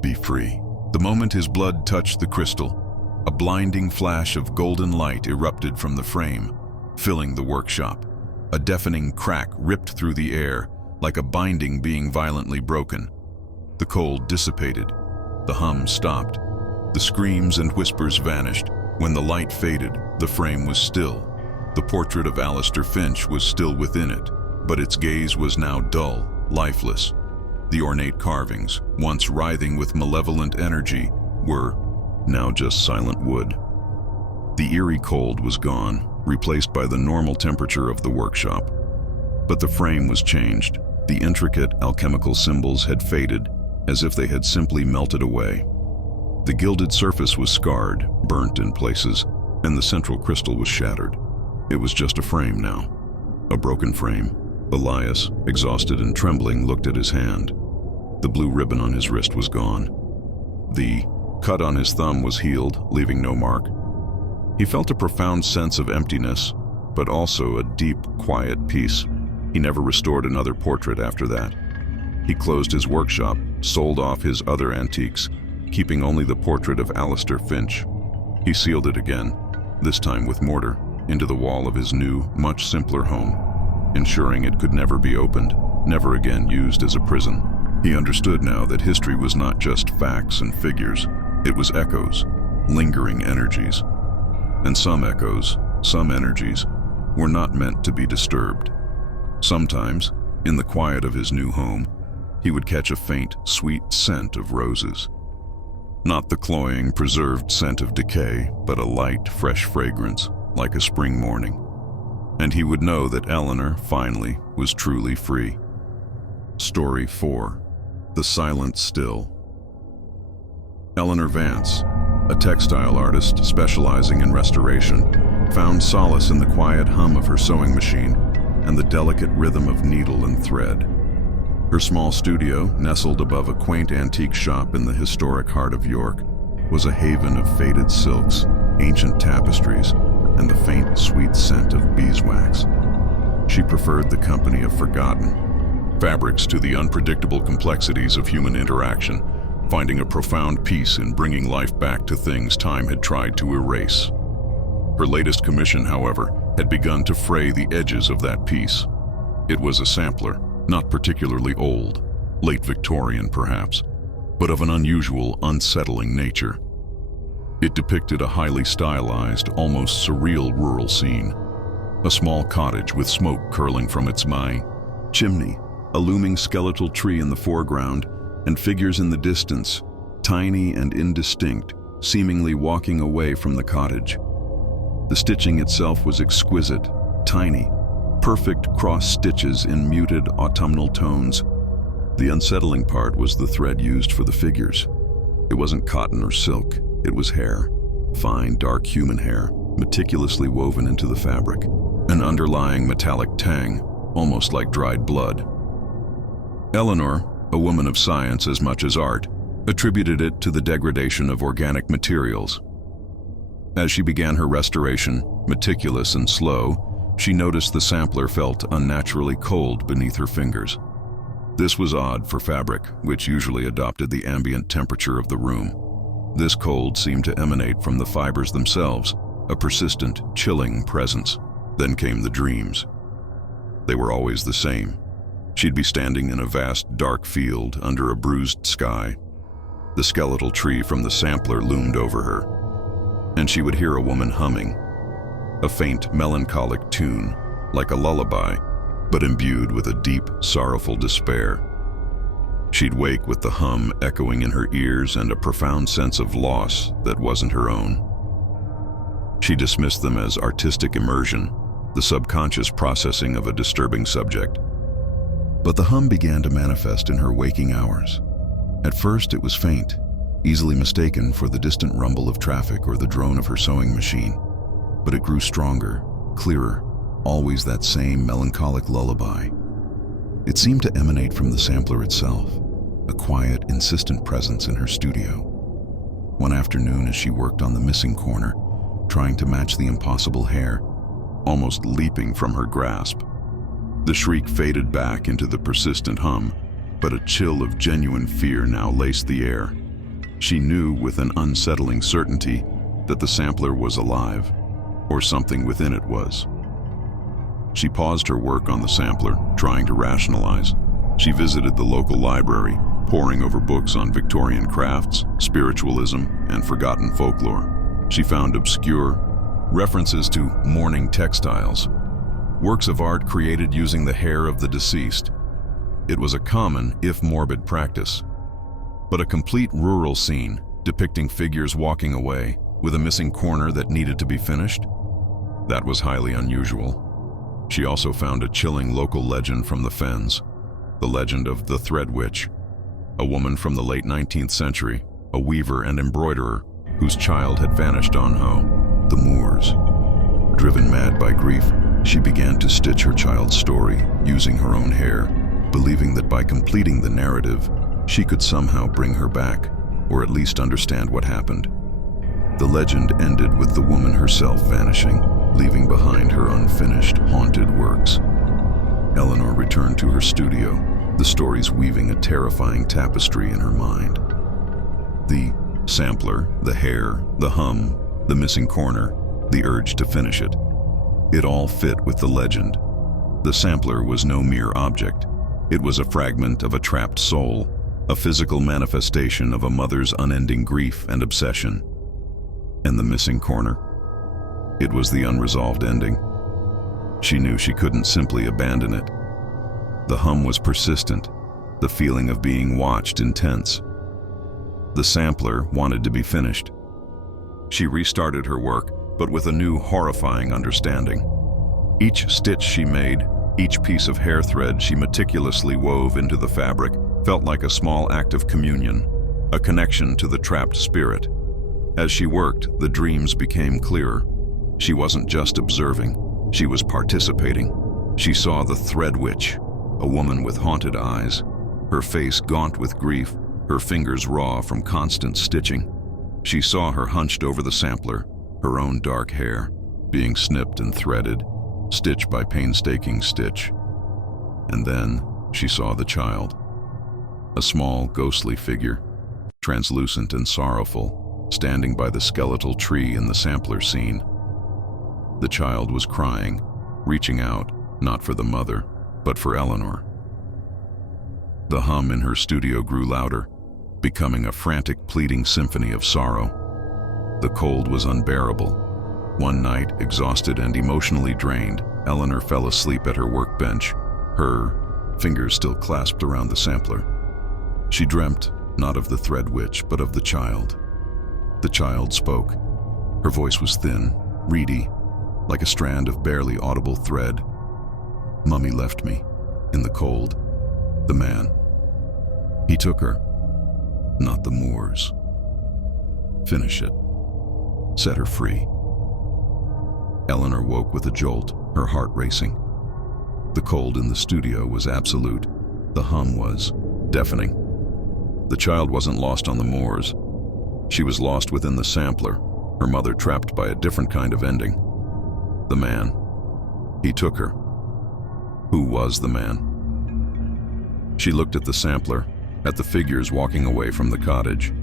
"Be free." The moment his blood touched the crystal, a blinding flash of golden light erupted from the frame, filling the workshop. A deafening crack ripped through the air, like a binding being violently broken. The cold dissipated. The hum stopped. The screams and whispers vanished. When the light faded, the frame was still. The portrait of Alistair Finch was still within it, but its gaze was now dull, lifeless. The ornate carvings, once writhing with malevolent energy, were now just silent wood. The eerie cold was gone, replaced by the normal temperature of the workshop. But the frame was changed. The intricate alchemical symbols had faded, as if they had simply melted away. The gilded surface was scarred, burnt in places, and the central crystal was shattered. It was just a frame now, a broken frame. Elias, exhausted and trembling, looked at his hand. The blue ribbon on his wrist was gone. The cut on his thumb was healed, leaving no mark. He felt a profound sense of emptiness, but also a deep, quiet peace. He never restored another portrait after that. He closed his workshop, sold off his other antiques, keeping only the portrait of Alistair Finch. He sealed it again, this time with mortar, into the wall of his new, much simpler home, ensuring it could never be opened, never again used as a prison. He understood now that history was not just facts and figures. It was echoes, lingering energies. And some echoes, some energies, were not meant to be disturbed. Sometimes, in the quiet of his new home, he would catch a faint, sweet scent of roses. Not the cloying, preserved scent of decay, but a light, fresh fragrance, like a spring morning. And he would know that Eleanor, finally, was truly free. Story 4. The Silent Still. Eleanor Vance, a textile artist specializing in restoration, found solace in the quiet hum of her sewing machine and the delicate rhythm of needle and thread. Her small studio, nestled above a quaint antique shop in the historic heart of York, was a haven of faded silks, ancient tapestries, and the faint, sweet scent of beeswax. She preferred the company of forgotten fabrics to the unpredictable complexities of human interaction, finding a profound peace in bringing life back to things time had tried to erase. Her latest commission, however, had begun to fray the edges of that peace. It was a sampler, not particularly old, late Victorian perhaps, but of an unusual, unsettling nature. It depicted a highly stylized, almost surreal rural scene. A small cottage with smoke curling from its chimney, a looming skeletal tree in the foreground, and figures in the distance, tiny and indistinct, seemingly walking away from the cottage. The stitching itself was exquisite, tiny, perfect cross stitches in muted autumnal tones. The unsettling part was the thread used for the figures. It wasn't cotton or silk, it was hair, fine, dark human hair, meticulously woven into the fabric. An underlying metallic tang, almost like dried blood, Eleanor, a woman of science as much as art, attributed it to the degradation of organic materials. As she began her restoration, meticulous and slow, she noticed the sampler felt unnaturally cold beneath her fingers. This was odd for fabric, which usually adopted the ambient temperature of the room. This cold seemed to emanate from the fibers themselves, a persistent, chilling presence. Then came the dreams. They were always the same. She'd be standing in a vast, dark field under a bruised sky. The skeletal tree from the sampler loomed over her, and she would hear a woman humming, a faint, melancholic tune, like a lullaby, but imbued with a deep, sorrowful despair. She'd wake with the hum echoing in her ears and a profound sense of loss that wasn't her own. She dismissed them as artistic immersion, the subconscious processing of a disturbing subject. But the hum began to manifest in her waking hours. At first it was faint, easily mistaken for the distant rumble of traffic or the drone of her sewing machine. But it grew stronger, clearer, always that same melancholic lullaby. It seemed to emanate from the sampler itself, a quiet, insistent presence in her studio. One afternoon, as she worked on the missing corner, trying to match the impossible hair, almost leaping from her grasp, the shriek faded back into the persistent hum, but a chill of genuine fear now laced the air. She knew with an unsettling certainty that the sampler was alive, or something within it was. She paused her work on the sampler, trying to rationalize. She visited the local library, poring over books on Victorian crafts, spiritualism, and forgotten folklore. She found obscure references to mourning textiles, works of art created using the hair of the deceased. It was a common, if morbid, practice. But a complete rural scene, depicting figures walking away, with a missing corner that needed to be finished? That was highly unusual. She also found a chilling local legend from the Fens, the legend of the Thread Witch, a woman from the late 19th century, a weaver and embroiderer whose child had vanished on the moors. Driven mad by grief, she began to stitch her child's story using her own hair, believing that by completing the narrative, she could somehow bring her back, or at least understand what happened. The legend ended with the woman herself vanishing, leaving behind her unfinished, haunted works. Eleanor returned to her studio, the stories weaving a terrifying tapestry in her mind. The sampler, the hair, the hum, the missing corner, the urge to finish it. It all fit with the legend. The sampler was no mere object. It was a fragment of a trapped soul, a physical manifestation of a mother's unending grief and obsession. And the missing corner? It was the unresolved ending. She knew she couldn't simply abandon it. The hum was persistent, the feeling of being watched intense. The sampler wanted to be finished. She restarted her work, but with a new horrifying understanding. Each stitch she made, each piece of hair thread she meticulously wove into the fabric felt like a small act of communion, a connection to the trapped spirit. As she worked, the dreams became clearer. She wasn't just observing, she was participating. She saw the Thread Witch, a woman with haunted eyes, her face gaunt with grief, her fingers raw from constant stitching. She saw her hunched over the sampler, her own dark hair, being snipped and threaded, stitch by painstaking stitch. And then she saw the child, a small, ghostly figure, translucent and sorrowful, standing by the skeletal tree in the sampler scene. The child was crying, reaching out, not for the mother, but for Eleanor. The hum in her studio grew louder, becoming a frantic, pleading symphony of sorrow. The cold was unbearable. One night, exhausted and emotionally drained, Eleanor fell asleep at her workbench, her fingers still clasped around the sampler. She dreamt, not of the Thread Witch, but of the child. The child spoke. Her voice was thin, reedy, like a strand of barely audible thread. "Mummy left me, in the cold. The man. He took her, not the moors. Finish it. Set her free." Eleanor woke with a jolt, her heart racing. The cold in the studio was absolute. The hum was deafening. The child wasn't lost on the moors. She was lost within the sampler, her mother trapped by a different kind of ending. The man. He took her. Who was the man? She looked at the sampler, at the figures walking away from the cottage.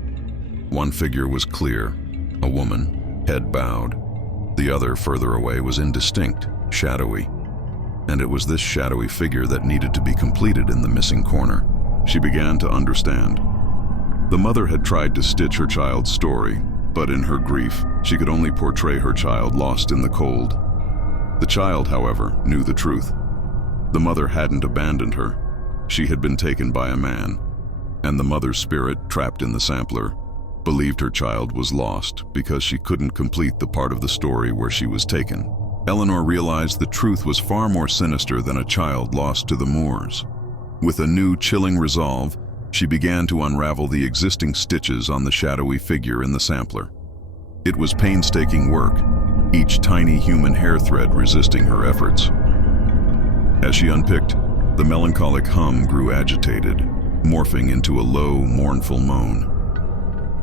One figure was clear, a woman, head bowed. The other, further away, was indistinct, shadowy. And it was this shadowy figure that needed to be completed in the missing corner. She began to understand. The mother had tried to stitch her child's story, but in her grief, she could only portray her child lost in the cold. The child, however, knew the truth. The mother hadn't abandoned her. She had been taken by a man, and the mother's spirit, trapped in the sampler, believed her child was lost because she couldn't complete the part of the story where she was taken. Eleanor realized the truth was far more sinister than a child lost to the moors. With a new, chilling resolve, she began to unravel the existing stitches on the shadowy figure in the sampler. It was painstaking work, each tiny human hair thread resisting her efforts. As she unpicked, the melancholic hum grew agitated, morphing into a low, mournful moan.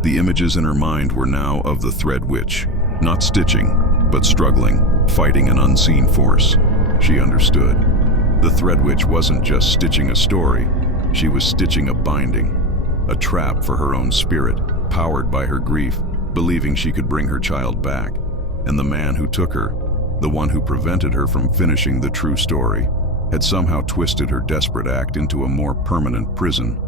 The images in her mind were now of the thread witch, not stitching, but struggling, fighting an unseen force. She understood. The thread witch wasn't just stitching a story, she was stitching a binding, a trap for her own spirit, powered by her grief, believing she could bring her child back. And the man who took her, the one who prevented her from finishing the true story, had somehow twisted her desperate act into a more permanent prison.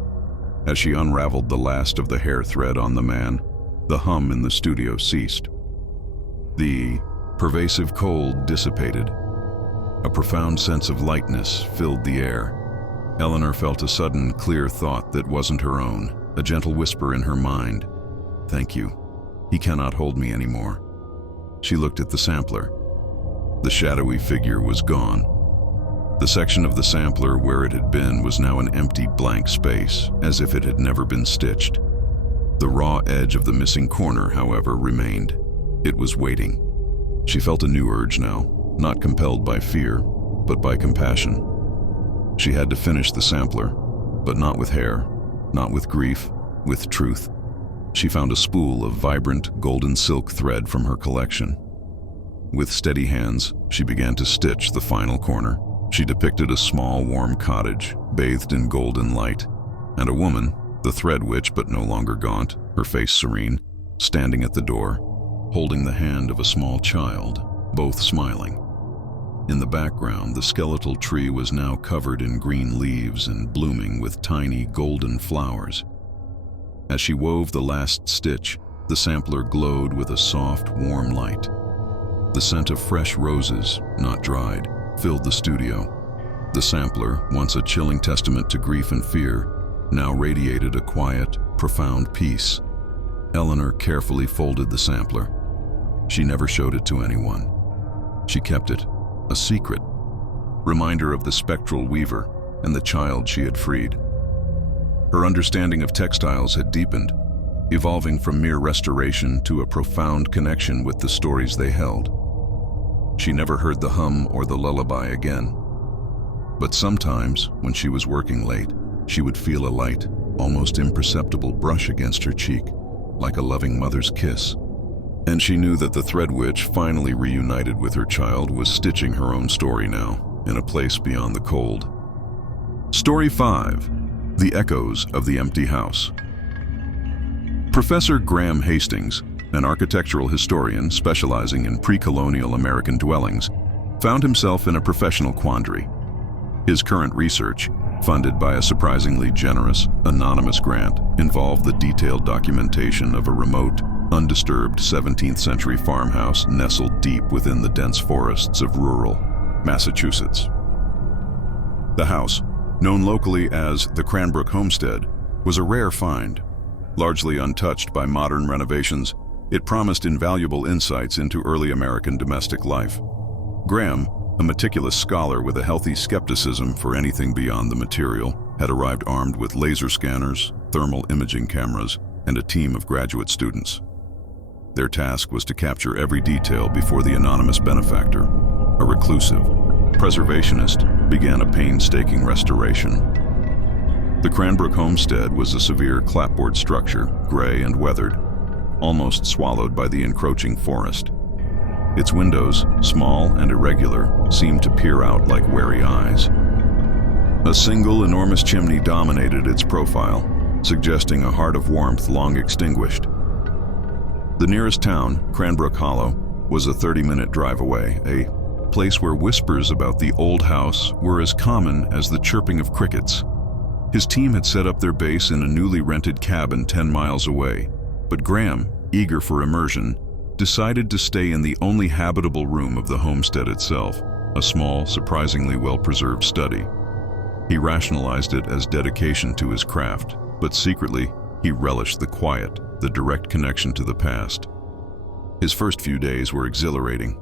As she unraveled the last of the hair thread on the man, the hum in the studio ceased. The pervasive cold dissipated. A profound sense of lightness filled the air. Eleanor felt a sudden, clear thought that wasn't her own, a gentle whisper in her mind. "Thank you. He cannot hold me anymore." She looked at the sampler. The shadowy figure was gone. The section of the sampler where it had been was now an empty, blank space, as if it had never been stitched. The raw edge of the missing corner, however, remained. It was waiting. She felt a new urge now, not compelled by fear, but by compassion. She had to finish the sampler, but not with hair, not with grief, with truth. She found a spool of vibrant, golden silk thread from her collection. With steady hands, she began to stitch the final corner. She depicted a small, warm cottage, bathed in golden light, and a woman, the thread witch but no longer gaunt, her face serene, standing at the door, holding the hand of a small child, both smiling. In the background, the skeletal tree was now covered in green leaves and blooming with tiny golden flowers. As she wove the last stitch, the sampler glowed with a soft, warm light. The scent of fresh roses, not dried, filled the studio. The sampler, once a chilling testament to grief and fear, now radiated a quiet, profound peace. Eleanor carefully folded the sampler. She never showed it to anyone. She kept it, a secret, reminder of the spectral weaver and the child she had freed. Her understanding of textiles had deepened, evolving from mere restoration to a profound connection with the stories they held. She never heard the hum or the lullaby again. But sometimes, when she was working late, she would feel a light, almost imperceptible brush against her cheek, like a loving mother's kiss. And she knew that the thread witch, finally reunited with her child, was stitching her own story now, in a place beyond the cold. Story 5. The Echoes of the Empty House. Professor Graham Hastings, an architectural historian specializing in pre-colonial American dwellings, found himself in a professional quandary. His current research, funded by a surprisingly generous, anonymous grant, involved the detailed documentation of a remote, undisturbed 17th century farmhouse nestled deep within the dense forests of rural Massachusetts. The house, known locally as the Cranbrook Homestead, was a rare find. Largely untouched by modern renovations, it promised invaluable insights into early American domestic life. Graham, a meticulous scholar with a healthy skepticism for anything beyond the material, had arrived armed with laser scanners, thermal imaging cameras, and a team of graduate students. Their task was to capture every detail before the anonymous benefactor, a reclusive preservationist, began a painstaking restoration. The Cranbrook homestead was a severe clapboard structure, gray and weathered, almost swallowed by the encroaching forest. Its windows, small and irregular, seemed to peer out like wary eyes. A single enormous chimney dominated its profile, suggesting a heart of warmth long extinguished. The nearest town, Cranbrook Hollow, was a 30-minute drive away, a place where whispers about the old house were as common as the chirping of crickets. His team had set up their base in a newly rented cabin 10 miles away, but Graham, eager for immersion, decided to stay in the only habitable room of the homestead itself, a small, surprisingly well-preserved study. He rationalized it as dedication to his craft, but secretly, he relished the quiet, the direct connection to the past. His first few days were exhilarating.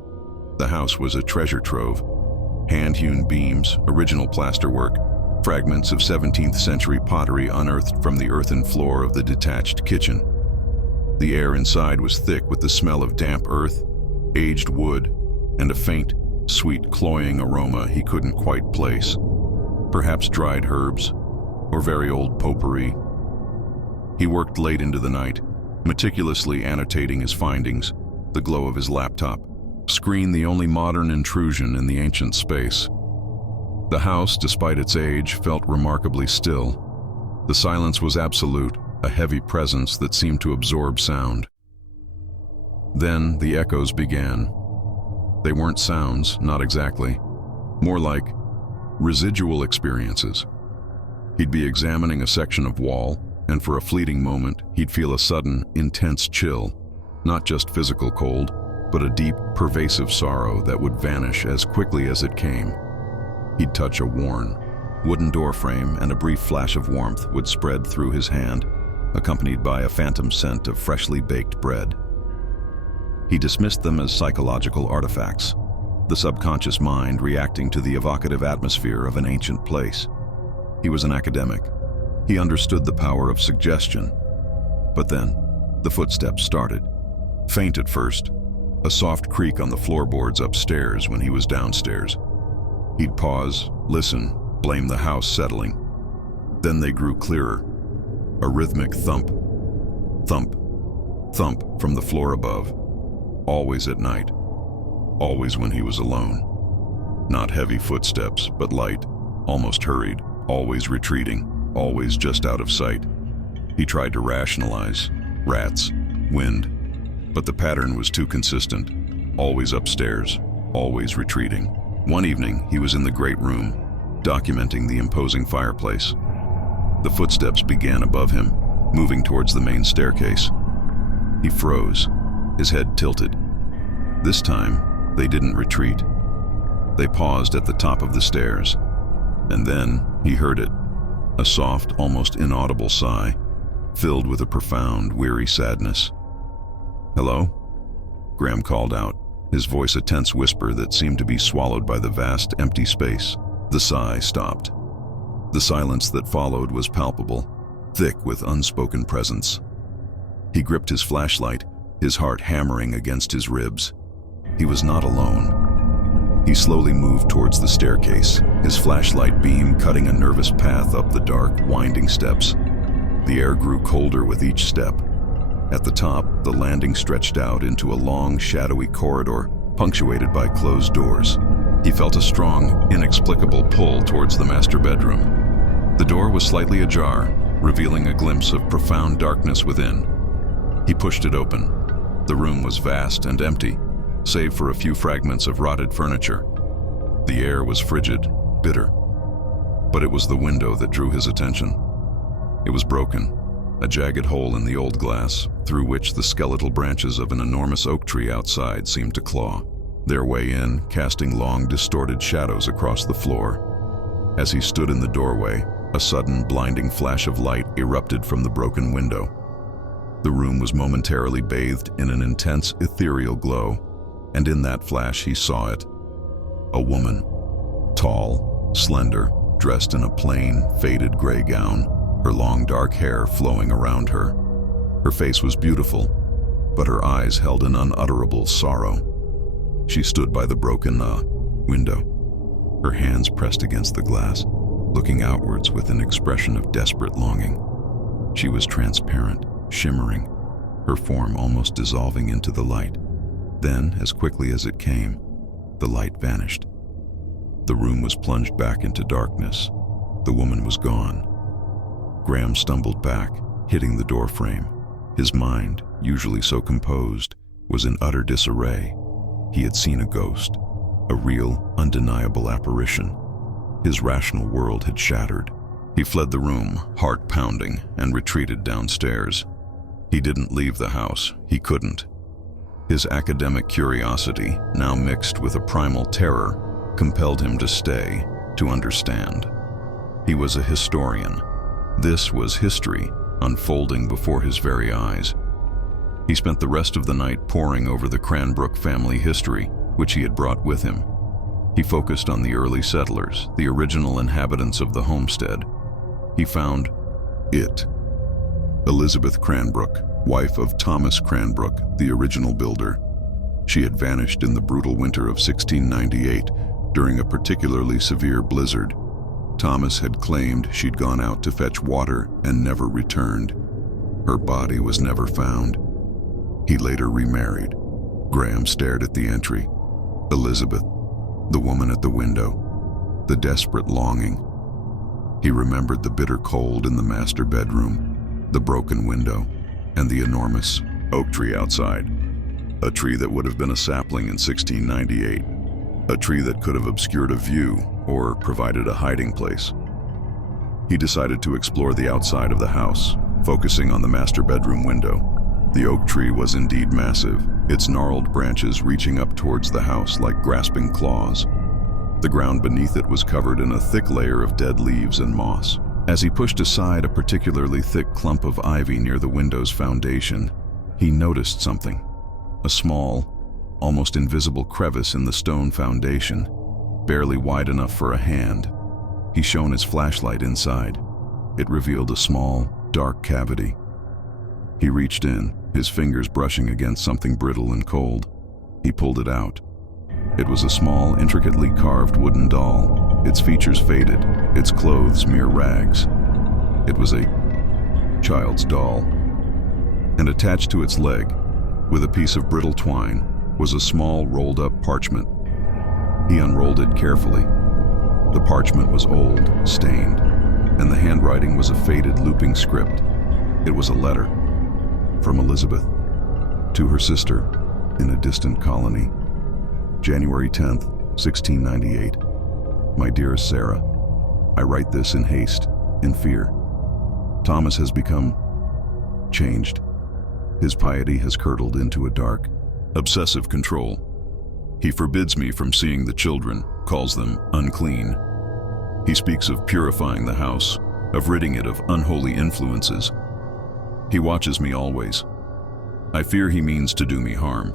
The house was a treasure trove. Hand-hewn beams, original plasterwork, fragments of 17th century pottery unearthed from the earthen floor of the detached kitchen. The air inside was thick with the smell of damp earth, aged wood, and a faint, sweet, cloying aroma he couldn't quite place. Perhaps dried herbs, or very old potpourri. He worked late into the night, meticulously annotating his findings. The glow of his laptop screened the only modern intrusion in the ancient space. The house, despite its age, felt remarkably still. The silence was absolute, a heavy presence that seemed to absorb sound. Then the echoes began. They weren't sounds, not exactly. More like residual experiences. He'd be examining a section of wall, and for a fleeting moment, he'd feel a sudden, intense chill. Not just physical cold, but a deep, pervasive sorrow that would vanish as quickly as it came. He'd touch a worn, wooden doorframe, and a brief flash of warmth would spread through his hand, accompanied by a phantom scent of freshly baked bread. He dismissed them as psychological artifacts, the subconscious mind reacting to the evocative atmosphere of an ancient place. He was an academic. He understood the power of suggestion. But then, the footsteps started. Faint at first, a soft creak on the floorboards upstairs when he was downstairs. He'd pause, listen, blame the house settling. Then they grew clearer. A rhythmic thump, thump, thump from the floor above. Always at night. Always when he was alone. Not heavy footsteps, but light, almost hurried, always retreating, always just out of sight. He tried to rationalize. Rats, wind. But the pattern was too consistent. Always upstairs, always retreating. One evening, he was in the great room, documenting the imposing fireplace. The footsteps began above him, moving towards the main staircase. He froze, his head tilted. This time, they didn't retreat. They paused at the top of the stairs. And then, he heard it. A soft, almost inaudible sigh, filled with a profound, weary sadness. "Hello?" Graham called out, his voice a tense whisper that seemed to be swallowed by the vast, empty space. The sigh stopped. The silence that followed was palpable, thick with unspoken presence. He gripped his flashlight, his heart hammering against his ribs. He was not alone. He slowly moved towards the staircase, his flashlight beam cutting a nervous path up the dark, winding steps. The air grew colder with each step. At the top, the landing stretched out into a long, shadowy corridor, punctuated by closed doors. He felt a strong, inexplicable pull towards the master bedroom. The door was slightly ajar, revealing a glimpse of profound darkness within. He pushed it open. The room was vast and empty, save for a few fragments of rotted furniture. The air was frigid, bitter. But it was the window that drew his attention. It was broken, a jagged hole in the old glass, through which the skeletal branches of an enormous oak tree outside seemed to claw, their way in, casting long, distorted shadows across the floor. As he stood in the doorway, a sudden, blinding flash of light erupted from the broken window. The room was momentarily bathed in an intense, ethereal glow, and in that flash he saw it. A woman, tall, slender, dressed in a plain, faded gray gown, her long dark hair flowing around her. Her face was beautiful, but her eyes held an unutterable sorrow. She stood by the broken window, her hands pressed against the glass. looking outwards with an expression of desperate longing. She was transparent, shimmering, her form almost dissolving into the light. Then, as quickly as it came, the light vanished. The room was plunged back into darkness. The woman was gone. Graham stumbled back, hitting the doorframe. His mind, usually so composed, was in utter disarray. He had seen a ghost, a real, undeniable apparition. His rational world had shattered. He fled the room, heart pounding, and retreated downstairs. He didn't leave the house. He couldn't. His academic curiosity, now mixed with a primal terror, compelled him to stay, to understand. He was a historian. This was history, unfolding before his very eyes. He spent the rest of the night poring over the Cranbrook family history, which he had brought with him. He focused on the early settlers, the original inhabitants of the homestead. He found it. Elizabeth Cranbrook, wife of Thomas Cranbrook, the original builder. She had vanished in the brutal winter of 1698 during a particularly severe blizzard. Thomas had claimed she'd gone out to fetch water and never returned. Her body was never found. He later remarried. Graham stared at the entry. Elizabeth, the woman at the window, the desperate longing. He remembered the bitter cold in the master bedroom, the broken window, and the enormous oak tree outside. A tree that would have been a sapling in 1698. A tree that could have obscured a view or provided a hiding place. He decided to explore the outside of the house, focusing on the master bedroom window. The oak tree was indeed massive, its gnarled branches reaching up towards the house like grasping claws. The ground beneath it was covered in a thick layer of dead leaves and moss. As he pushed aside a particularly thick clump of ivy near the window's foundation, he noticed something. A small, almost invisible crevice in the stone foundation, barely wide enough for a hand. He shone his flashlight inside. It revealed a small, dark cavity. He reached in, his fingers brushing against something brittle and cold. He pulled it out. It was a small, intricately carved wooden doll, its features faded, its clothes mere rags. It was a child's doll. And attached to its leg, with a piece of brittle twine, was a small rolled-up parchment. He unrolled it carefully. The parchment was old, stained, and the handwriting was a faded, looping script. It was a letter from Elizabeth to her sister in a distant colony. January 10th, 1698. My dearest Sarah, I write this in haste, in fear. Thomas has become changed. His piety has curdled into a dark, obsessive control. He forbids me from seeing the children, calls them unclean. He speaks of purifying the house, of ridding it of unholy influences. He watches me always. I fear he means to do me harm.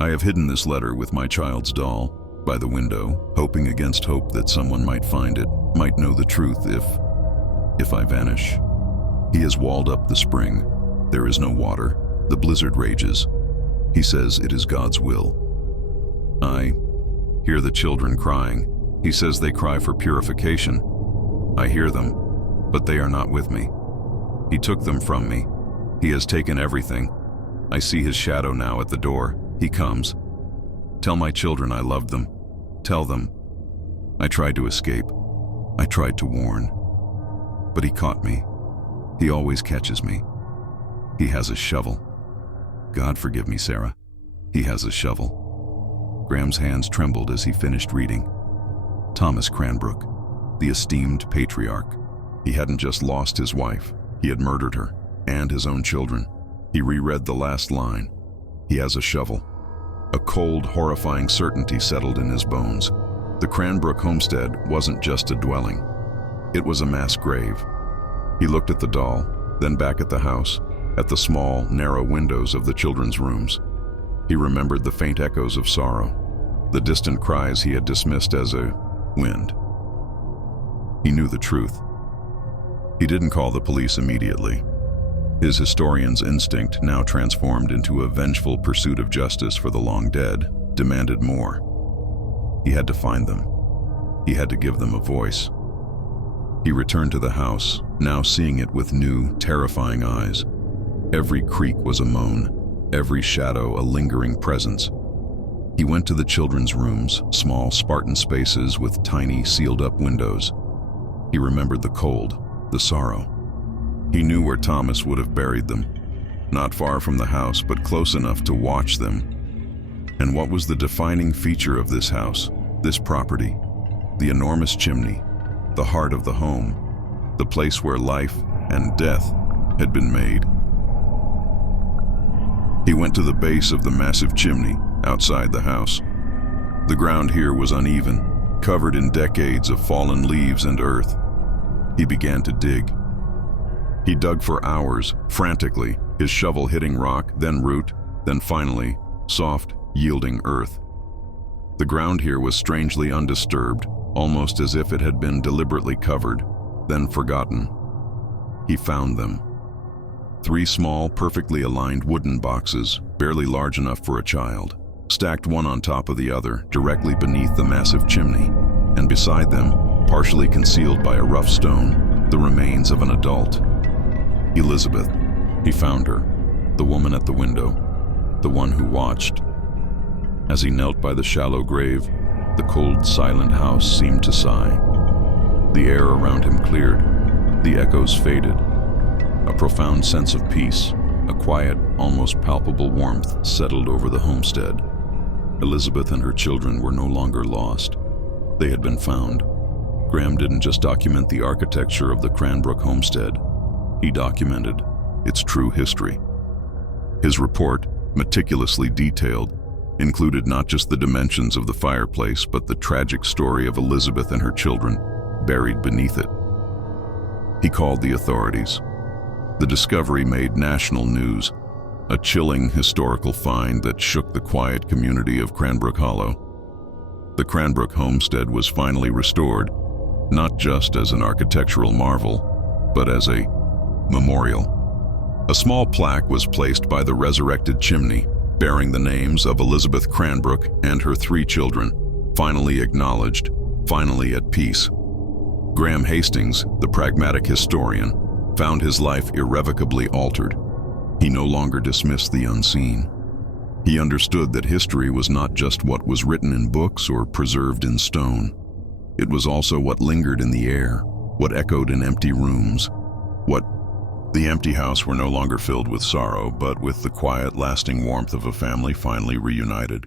I have hidden this letter with my child's doll by the window, hoping against hope that someone might find it, might know the truth if I vanish. He has walled up the spring. There is no water. The blizzard rages. He says it is God's will. I hear the children crying. He says they cry for purification. I hear them, but they are not with me. He took them from me. He has taken everything. I see his shadow now at the door. He comes. Tell my children I loved them. Tell them. I tried to escape. I tried to warn. But he caught me. He always catches me. He has a shovel. God forgive me, Sarah. He has a shovel. Graham's hands trembled as he finished reading. Thomas Cranbrook, the esteemed patriarch. He hadn't just lost his wife. He had murdered her, and his own children. He reread the last line. He has a shovel. A cold, horrifying certainty settled in his bones. The Cranbrook homestead wasn't just a dwelling. It was a mass grave. He looked at the doll, then back at the house, at the small, narrow windows of the children's rooms. He remembered the faint echoes of sorrow, the distant cries he had dismissed as a wind. He knew the truth. He didn't call the police immediately. His historian's instinct, now transformed into a vengeful pursuit of justice for the long dead, demanded more. He had to find them. He had to give them a voice. He returned to the house, now seeing it with new, terrifying eyes. Every creak was a moan, every shadow a lingering presence. He went to the children's rooms, small Spartan spaces with tiny, sealed-up windows. He remembered the cold, the sorrow. He knew where Thomas would have buried them, not far from the house, but close enough to watch them. And what was the defining feature of this house, this property? The enormous chimney, the heart of the home, the place where life and death had been made. He went to the base of the massive chimney outside the house. The ground here was uneven, covered in decades of fallen leaves and earth. He began to dig. He dug for hours, frantically, his shovel hitting rock, then root, then finally, soft, yielding earth. The ground here was strangely undisturbed, almost as if it had been deliberately covered, then forgotten. He found them. 3 small, perfectly aligned wooden boxes, barely large enough for a child, stacked one on top of the other, directly beneath the massive chimney, and beside them, partially concealed by a rough stone, the remains of an adult. Elizabeth. He found her, the woman at the window, the one who watched. As he knelt by the shallow grave, the cold, silent house seemed to sigh. The air around him cleared, the echoes faded. A profound sense of peace, a quiet, almost palpable warmth settled over the homestead. Elizabeth and her children were no longer lost. They had been found. Graham didn't just document the architecture of the Cranbrook homestead. He documented its true history. His report, meticulously detailed, included not just the dimensions of the fireplace, but the tragic story of Elizabeth and her children, buried beneath it. He called the authorities. The discovery made national news, a chilling historical find that shook the quiet community of Cranbrook Hollow. The Cranbrook homestead was finally restored, not just as an architectural marvel, but as a memorial. A small plaque was placed by the resurrected chimney, bearing the names of Elizabeth Cranbrook and her 3 children, finally acknowledged, finally at peace. Graham Hastings, the pragmatic historian, found his life irrevocably altered. He no longer dismissed the unseen. He understood that history was not just what was written in books or preserved in stone. It was also what lingered in the air, what echoed in empty rooms, The empty house were no longer filled with sorrow, but with the quiet, lasting warmth of a family finally reunited.